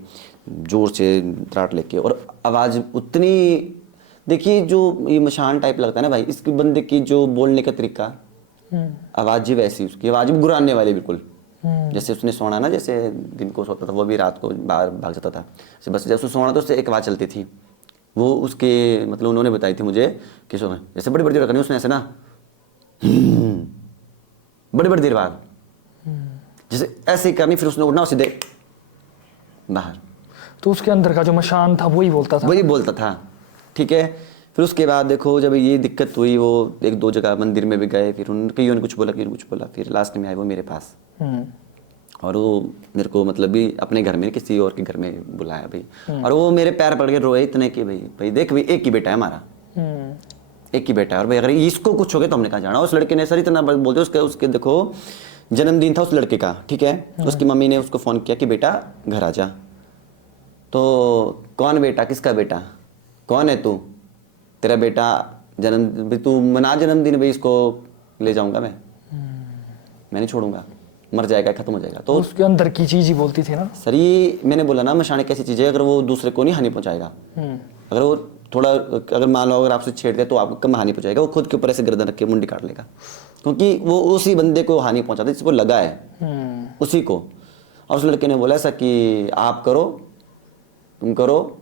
जोर से त्राट लेके, और आवाज़ उतनी, देखिए जो ये मशान टाइप लगता है ना भाई, इसकी बंदे की जो बोलने का तरीका, आवाज़ ही वैसी, उसकी आवाज़ भी गुराने वाली बिल्कुल, जैसे उसने सोना ना, जैसे दिन को सोता था वो भी रात को बाहर भाग जाता था, बस जब उसने सोना तो उससे एक आवाज़ चलती थी, वो उसके मतलब उन्होंने बताई थी मुझे कि जैसे बड़ी बड़ी देर करनी उसने ऐसे ना, बड़ी बड़ी देर बाद जैसे ऐसे ही करनी, फिर उसने उठना और सीधे बाहर, तो उसके अंदर का जो मशान था वही बोलता था, वही बोलता था, ठीक है। फिर उसके बाद देखो जब ये दिक्कत हुई, वो 1-2 जगह मंदिर में भी गए, फिर कईयों ने कुछ बोला, कईयों ने कुछ बोला, फिर लास्ट में आए वो मेरे पास, और वो मेरे को मतलब भी अपने घर में किसी और के घर में बुलाया भाई, और वो मेरे पैर पड़ के रोए इतने कि भाई देख भाई एक ही बेटा है हमारा, एक ही बेटा है, और भाई अगर इसको कुछ हो गया तो हमने कहा जाना। उस लड़के ने सर इतना बोलते, उसके देखो जन्मदिन था उस लड़के का, ठीक है, उसकी मम्मी ने उसको फ़ोन किया कि बेटा घर आ जा, तो कौन बेटा, किसका बेटा, कौन है तू, तेरा बेटा जन्म, तू मना जन्मदिन भाई, इसको ले जाऊंगा मैं नहीं छोड़ूंगा, मर जाएगा, खत्म हो जाएगा। तो उसके अंदर की चीज ही बोलती थी ना सर, ये मैंने बोला ना मशान एक ऐसी चीज़ है, अगर वो दूसरे को नहीं हानि पहुंचाएगा, अगर वो थोड़ा, अगर मान लो अगर आपसे छेड़ दे तो आपको कम हानि पहुंचाएगा, वो खुद के ऊपर ऐसे गर्दन रख के मुंडी काट लेगा, क्योंकि वो उसी बंदे को हानि पहुंचाता है जिसको लगा है, उसी को। और उस लड़के ने बोला ऐसा कि आप करो, तुम करो,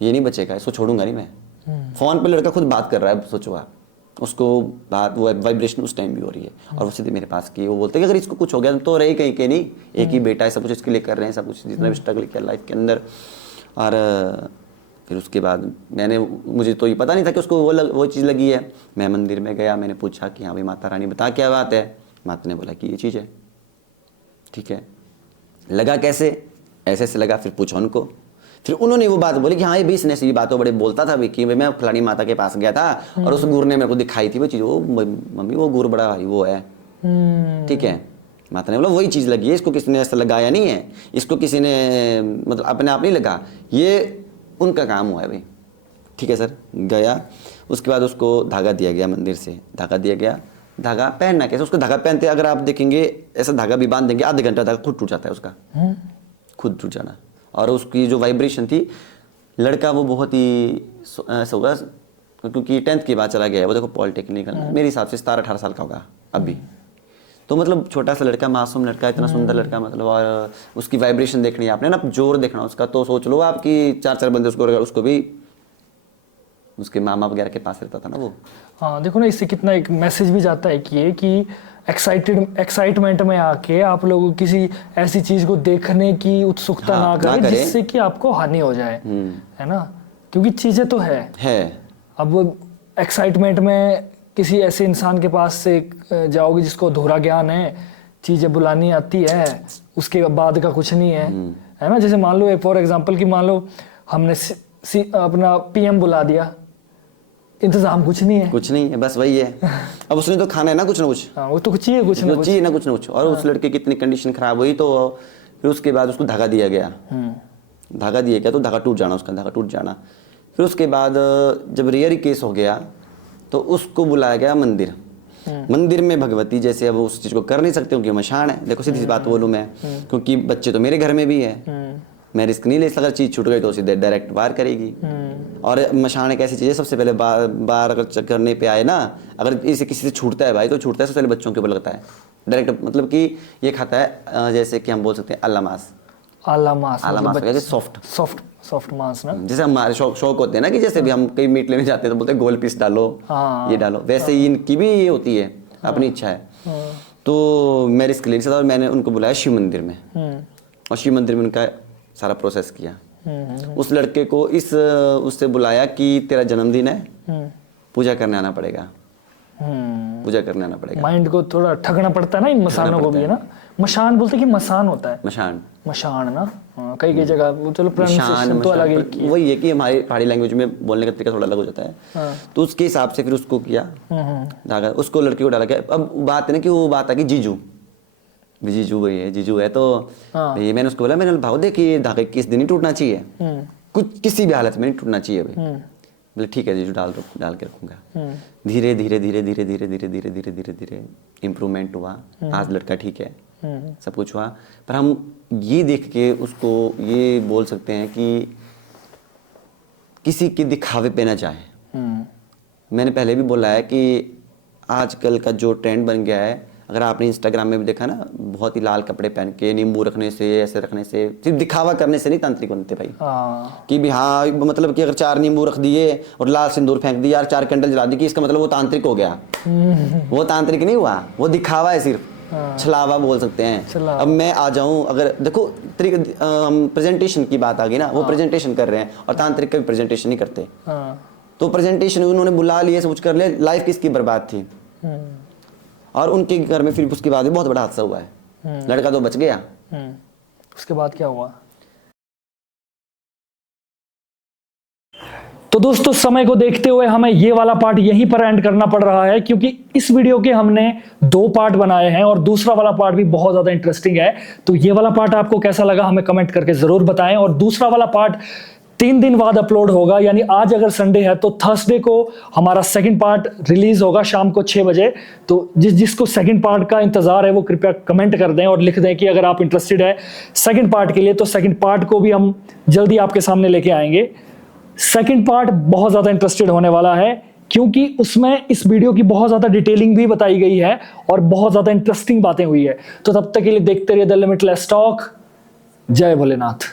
ये नहीं बचेगा, इसको छोड़ूंगा नहीं मैं। फोन पे लड़का खुद बात कर रहा है, सोचो आप, उसको बात, वो वाइब्रेशन उस टाइम भी हो रही है, और वो सीधे मेरे पास की, वो बोलते हैं कि अगर इसको कुछ हो गया तो रही कहीं के नहीं, एक ही बेटा है, सब कुछ इसके लिए कर रहे हैं, सब कुछ जितना भी स्ट्रगल किया लाइफ के अंदर। और फिर उसके बाद मुझे तो ये पता नहीं था कि उसको वो चीज़ लगी है। मैं मंदिर में गया, मैंने पूछा कि हाँ भाई माता रानी बता क्या बात है, माता ने बोला कि ये चीज़ है, ठीक है। लगा कैसे, ऐसे ऐसे लगा, फिर पूछा उनको, फिर उन्होंने वो बात बोली कि हाँ ये भी इसने ये बातों बड़े बोलता था कि मैं फलानी माता के पास गया था और उस गुरु ने मेरे को दिखाई थी वो चीज़, वो मम्मी वो गुरु बड़ा भाई वो है, ठीक है। माता ने बोला वही चीज़ लगी है, इसको किसी ने ऐसा लगाया नहीं है, इसको किसी ने मतलब अपने आप नहीं लगा, ये उनका काम हुआ है भाई, ठीक है सर। गया, उसके बाद उसको धागा दिया गया, मंदिर से धागा दिया गया। धागा पहनना कैसे, उसको धागा पहनते अगर आप देखेंगे ऐसा धागा भी बांध देंगे, आधे घंटा धागा खुद टूट जाता है उसका, खुद टूट जाना। और उसकी जो वाइब्रेशन थी, लड़का वो बहुत ही ऐसा होगा क्योंकि 10th की बात चला गया है, वो देखो पॉलिटेक्निकल मेरे हिसाब से 17-18 साल का होगा अभी। तो मतलब छोटा सा लड़का, मासूम लड़का, इतना सुंदर लड़का, मतलब और उसकी वाइब्रेशन देखनी है आपने ना, जोर देखना उसका, तो सोच लो आपकी 4-4 बंदे उसको भी उसके मामा वगैरह के पास रहता था ना वो। हाँ देखो ना, इससे कितना एक मैसेज भी जाता है कि एक्साइटमेंट में आके आप लोग किसी ऐसी चीज को देखने की उत्सुकता हाँ, ना करें जिससे कि आपको हानि हो जाए, है ना, क्योंकि चीजें तो है। अब एक्साइटमेंट में किसी ऐसे इंसान के पास से जाओगे जिसको अधूरा ज्ञान है, चीजें बुलानी आती है, उसके बाद का कुछ नहीं है ना। जैसे मान लो फॉर एग्जांपल कि मान लो हमने अपना पीएम बुला दिया, इंतजाम कुछ नहीं है, बस वही है। अब उसने तो खाना है ना कुछ ना कुछ। हाँ, वो तो कुछ चाहिए कुछ ना कुछ। और उस लड़के की इतनी कंडीशन खराब हुई, तो फिर उसके बाद उसको धागा दिया गया। तो धागा टूट जाना। फिर उसके बाद जब रेयर केस हो गया तो उसको बुलाया गया मंदिर में भगवती, जैसे अब उस चीज़ को कर नहीं सकते क्योंकि मशान है। देखो सीधी सी बात बोलूँ मैं, क्योंकि बच्चे तो मेरे घर में भी है, मैं रिस्क नहीं ले सकता, चीज़ छूट गई तो सीधे डायरेक्ट वार करेगी। और मशान एक ऐसी चीज़ है, सबसे पहले बार अगर करने पे आए ना, अगर इसे किसी से छूटता है भाई तो छूटता है सबसे पहले बच्चों के ऊपर लगता है डायरेक्ट, मतलब कि ये खाता है जैसे कि हम बोल सकते हैं आला मांस, सॉफ्ट मांस ना, जैसे हमारे शौक होते हैं ना कि जैसे भी हम कहीं मीट लेने जाते हैं तो बोलते हैं गोल पीस डालो, ये डालो, वैसे ही इनकी भी ये होती है, अपनी इच्छा है। तो मैं रिस्क ले सकता और मैंने उनको बुलाया शिव मंदिर में, और शिव मंदिर में उनका सारा प्रोसेस किया। उस लड़के को उससे बुलाया कि तेरा जन्मदिन है, पूजा करने आना पड़ेगा। माइंड को थोड़ा ठगना पड़ता है ना इन मसानों को भी, है ना। मशान बोलते कि मसान होता है, मशान ना, कई जगह चलो प्रोनाउंसिएशन तो अलग है, वही है कि हमारी पहाड़ी लैंग्वेज में बोलने का तरीका थोड़ा अलग हो जाता है। तो उसके हिसाब से फिर उसको किया धागा, उसको लड़की को डाला गया। अब बात है ना कि वो बात है कि जीजू है तो ये मैंने उसको बोला, मैंने भाव देखिए धागा किस दिन ही टूटना चाहिए, कुछ किसी भी हालत में नहीं टूटना चाहिए भाई। बोले ठीक है जीजू, डाल के रखूंगा। धीरे धीरे इम्प्रूवमेंट हुआ, आज लड़का ठीक है, सब कुछ हुआ। पर हम ये देख के उसको ये बोल सकते हैं कि किसी के दिखावे पे ना जाए। मैंने पहले भी बोला है कि आजकल का जो ट्रेंड बन गया है, अगर आपने इंस्टाग्राम में भी देखा ना, बहुत ही लाल कपड़े पहन के नींबू रखने से, ऐसे रखने से, सिर्फ दिखावा करने से नहीं तांत्रिक बनते भाई। कि भी हाँ, मतलब कि अगर 4 नींबू रख दिए और लाल सिंदूर फेंक दिया और 4 कैंडल जला दी कि इसका मतलब वो तांत्रिक हो गया। वो तांत्रिक नहीं हुआ, वो दिखावा है सिर्फ, छलावा बोल सकते हैं। अब मैं आ जाऊं, अगर देखो प्रेजेंटेशन की बात आ गई ना, वो प्रेजेंटेशन कर रहे हैं और तांत्रिक कभी प्रेजेंटेशन नहीं करते। तो प्रेजेंटेशन उन्होंने बुला लिए, सब कुछ कर लिया, लाइफ किसकी बर्बाद थी। और उनके घर में फिर उसके बाद भी बहुत बड़ा हादसा हुआ है, लड़का तो बच गया। उसके बाद क्या हुआ? तो दोस्तों समय को देखते हुए हमें ये वाला पार्ट यहीं पर एंड करना पड़ रहा है, क्योंकि इस वीडियो के हमने 2 पार्ट बनाए हैं और दूसरा वाला पार्ट भी बहुत ज्यादा इंटरेस्टिंग है। तो ये वाला पार्ट आपको कैसा लगा हमें कमेंट करके जरूर बताएं। और दूसरा वाला पार्ट 3 दिन बाद अपलोड होगा, यानी आज अगर संडे है तो थर्सडे को हमारा सेकंड पार्ट रिलीज होगा शाम को 6 बजे। तो जिसको सेकंड पार्ट का इंतजार है वो कृपया कमेंट कर दें और लिख दें कि अगर आप इंटरेस्टेड है सेकंड पार्ट के लिए, तो सेकंड पार्ट को भी हम जल्दी आपके सामने लेके आएंगे। सेकंड पार्ट बहुत ज्यादा इंटरेस्टेड होने वाला है, क्योंकि उसमें इस वीडियो की बहुत ज्यादा डिटेलिंग भी बताई गई है और बहुत ज्यादा इंटरेस्टिंग बातें हुई है। तो तब तक के लिए देखते रहिए द लिमिटलेस टॉक। जय भोलेनाथ।